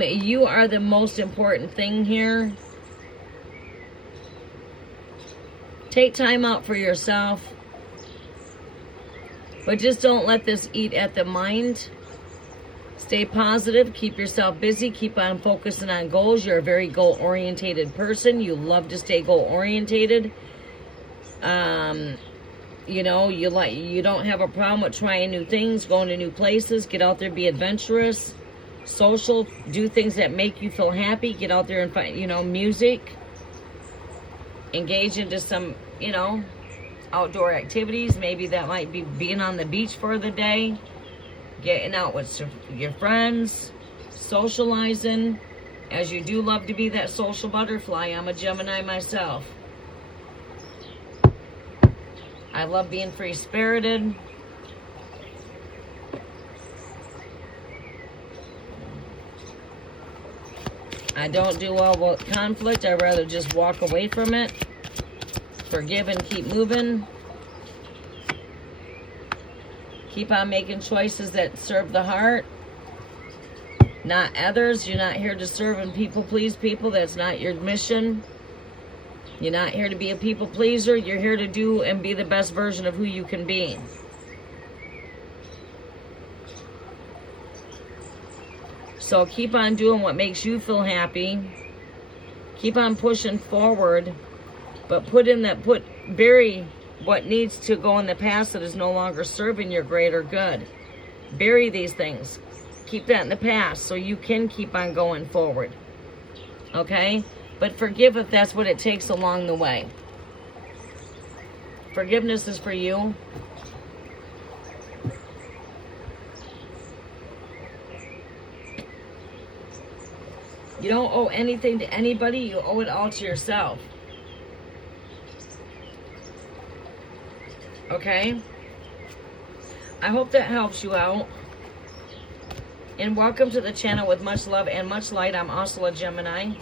You are the most important thing here. Take time out for yourself, but just don't let this eat at the mind. Stay positive. Keep yourself busy. Keep on focusing on goals. You're a very goal-orientated person. You love to stay goal-orientated. You know, you don't have a problem with trying new things, going to new places. Get out there, be adventurous, social, do things that make you feel happy. Get out there and find, you know, music. Engage into some, you know, outdoor activities. Maybe that might be being on the beach for the day, getting out with your friends, socializing, as you do love to be that social butterfly. I'm a Gemini myself. I love being free-spirited. I don't do well with conflict. I'd rather just walk away from it. Forgive and keep moving. Keep on making choices that serve the heart, not others. You're not here to serve and people please people. That's not your mission. You're not here to be a people pleaser. You're here to do and be the best version of who you can be. So keep on doing what makes you feel happy. Keep on pushing forward, but bury what needs to go in the past that is no longer serving your greater good. Bury these things. Keep that in the past so you can keep on going forward. Okay? But forgive if that's what it takes along the way. Forgiveness is for you. You don't owe anything to anybody. You owe it all to yourself. Okay? I hope that helps you out. And welcome to the channel with much love and much light. I'm also a Gemini.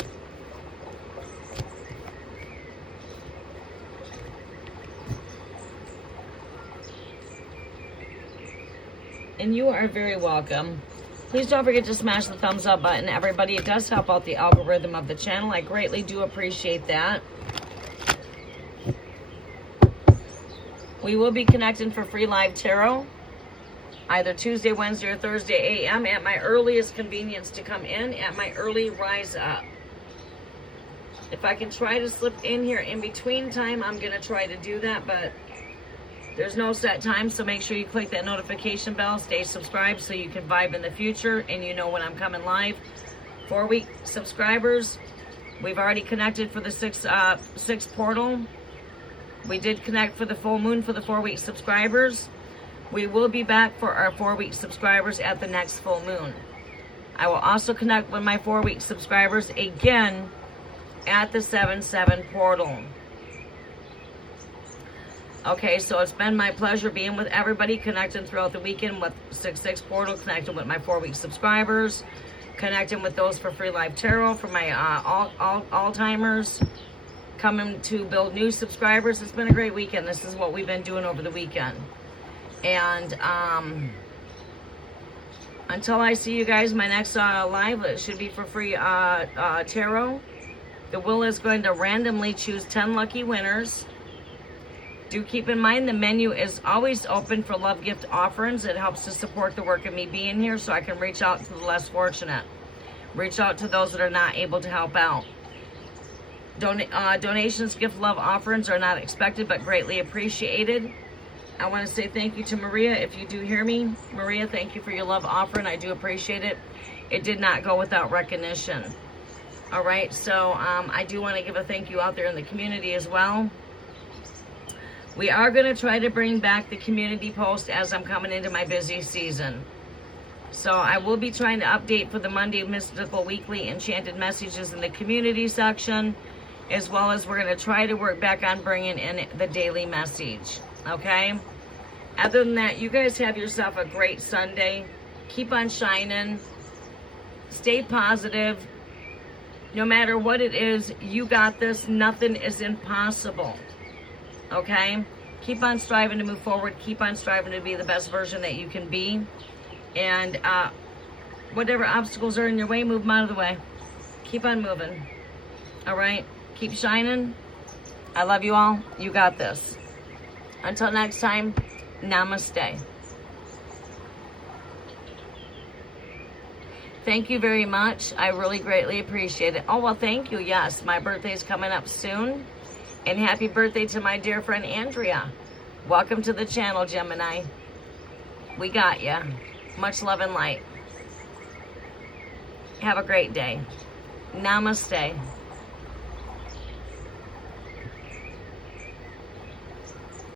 And you are very welcome. Please don't forget to smash the thumbs up button, everybody. It does help out the algorithm of the channel. I greatly do appreciate that. We will be connecting for free live tarot either Tuesday, Wednesday, or Thursday a.m. at my earliest convenience to come in at my early rise up. If I can try to slip in here in between time, I'm going to try to do that, but there's no set time, so make sure you click that notification bell, stay subscribed so you can vibe in the future and you know when I'm coming live. 4-week subscribers, we've already connected for the sixth portal. We did connect for the full moon for the 4-week subscribers. We will be back for our 4-week subscribers at the next full moon. I will also connect with my 4-week subscribers again at the 7/7 portal. Okay, so it's been my pleasure being with everybody, connecting throughout the weekend with 6/6 portal, connecting with my 4-week subscribers, connecting with those for free live tarot, for my all-timers, coming to build new subscribers. It's been a great weekend. This is what we've been doing over the weekend. And until I see you guys, my next live, it should be for free tarot. The wheel is going to randomly choose 10 lucky winners. Do keep in mind the menu is always open for love gift offerings. It helps to support the work of me being here so I can reach out to the less fortunate. Reach out to those that are not able to help out. Donations, gift, love offerings are not expected but greatly appreciated. I want to say thank you to Maria. If you do hear me, Maria, thank you for your love offering. I do appreciate it. It did not go without recognition. All right, so I do want to give a thank you out there in the community as well. We are going to try to bring back the community post as I'm coming into my busy season. So I will be trying to update for the Monday Mystical Weekly Enchanted Messages in the community section, as well as we're going to try to work back on bringing in the daily message. Okay? Other than that, you guys have yourself a great Sunday. Keep on shining. Stay positive. No matter what it is, you got this. Nothing is impossible. Okay? Keep on striving to move forward. Keep on striving to be the best version that you can be. And whatever obstacles are in your way, move them out of the way. Keep on moving. All right? Keep shining. I love you all. You got this. Until next time, namaste. Thank you very much. I really greatly appreciate it. Oh, well, thank you. Yes, my birthday's coming up soon. And happy birthday to my dear friend Andrea. Welcome to the channel, Gemini. We got ya. Much love and light. Have a great day. Namaste.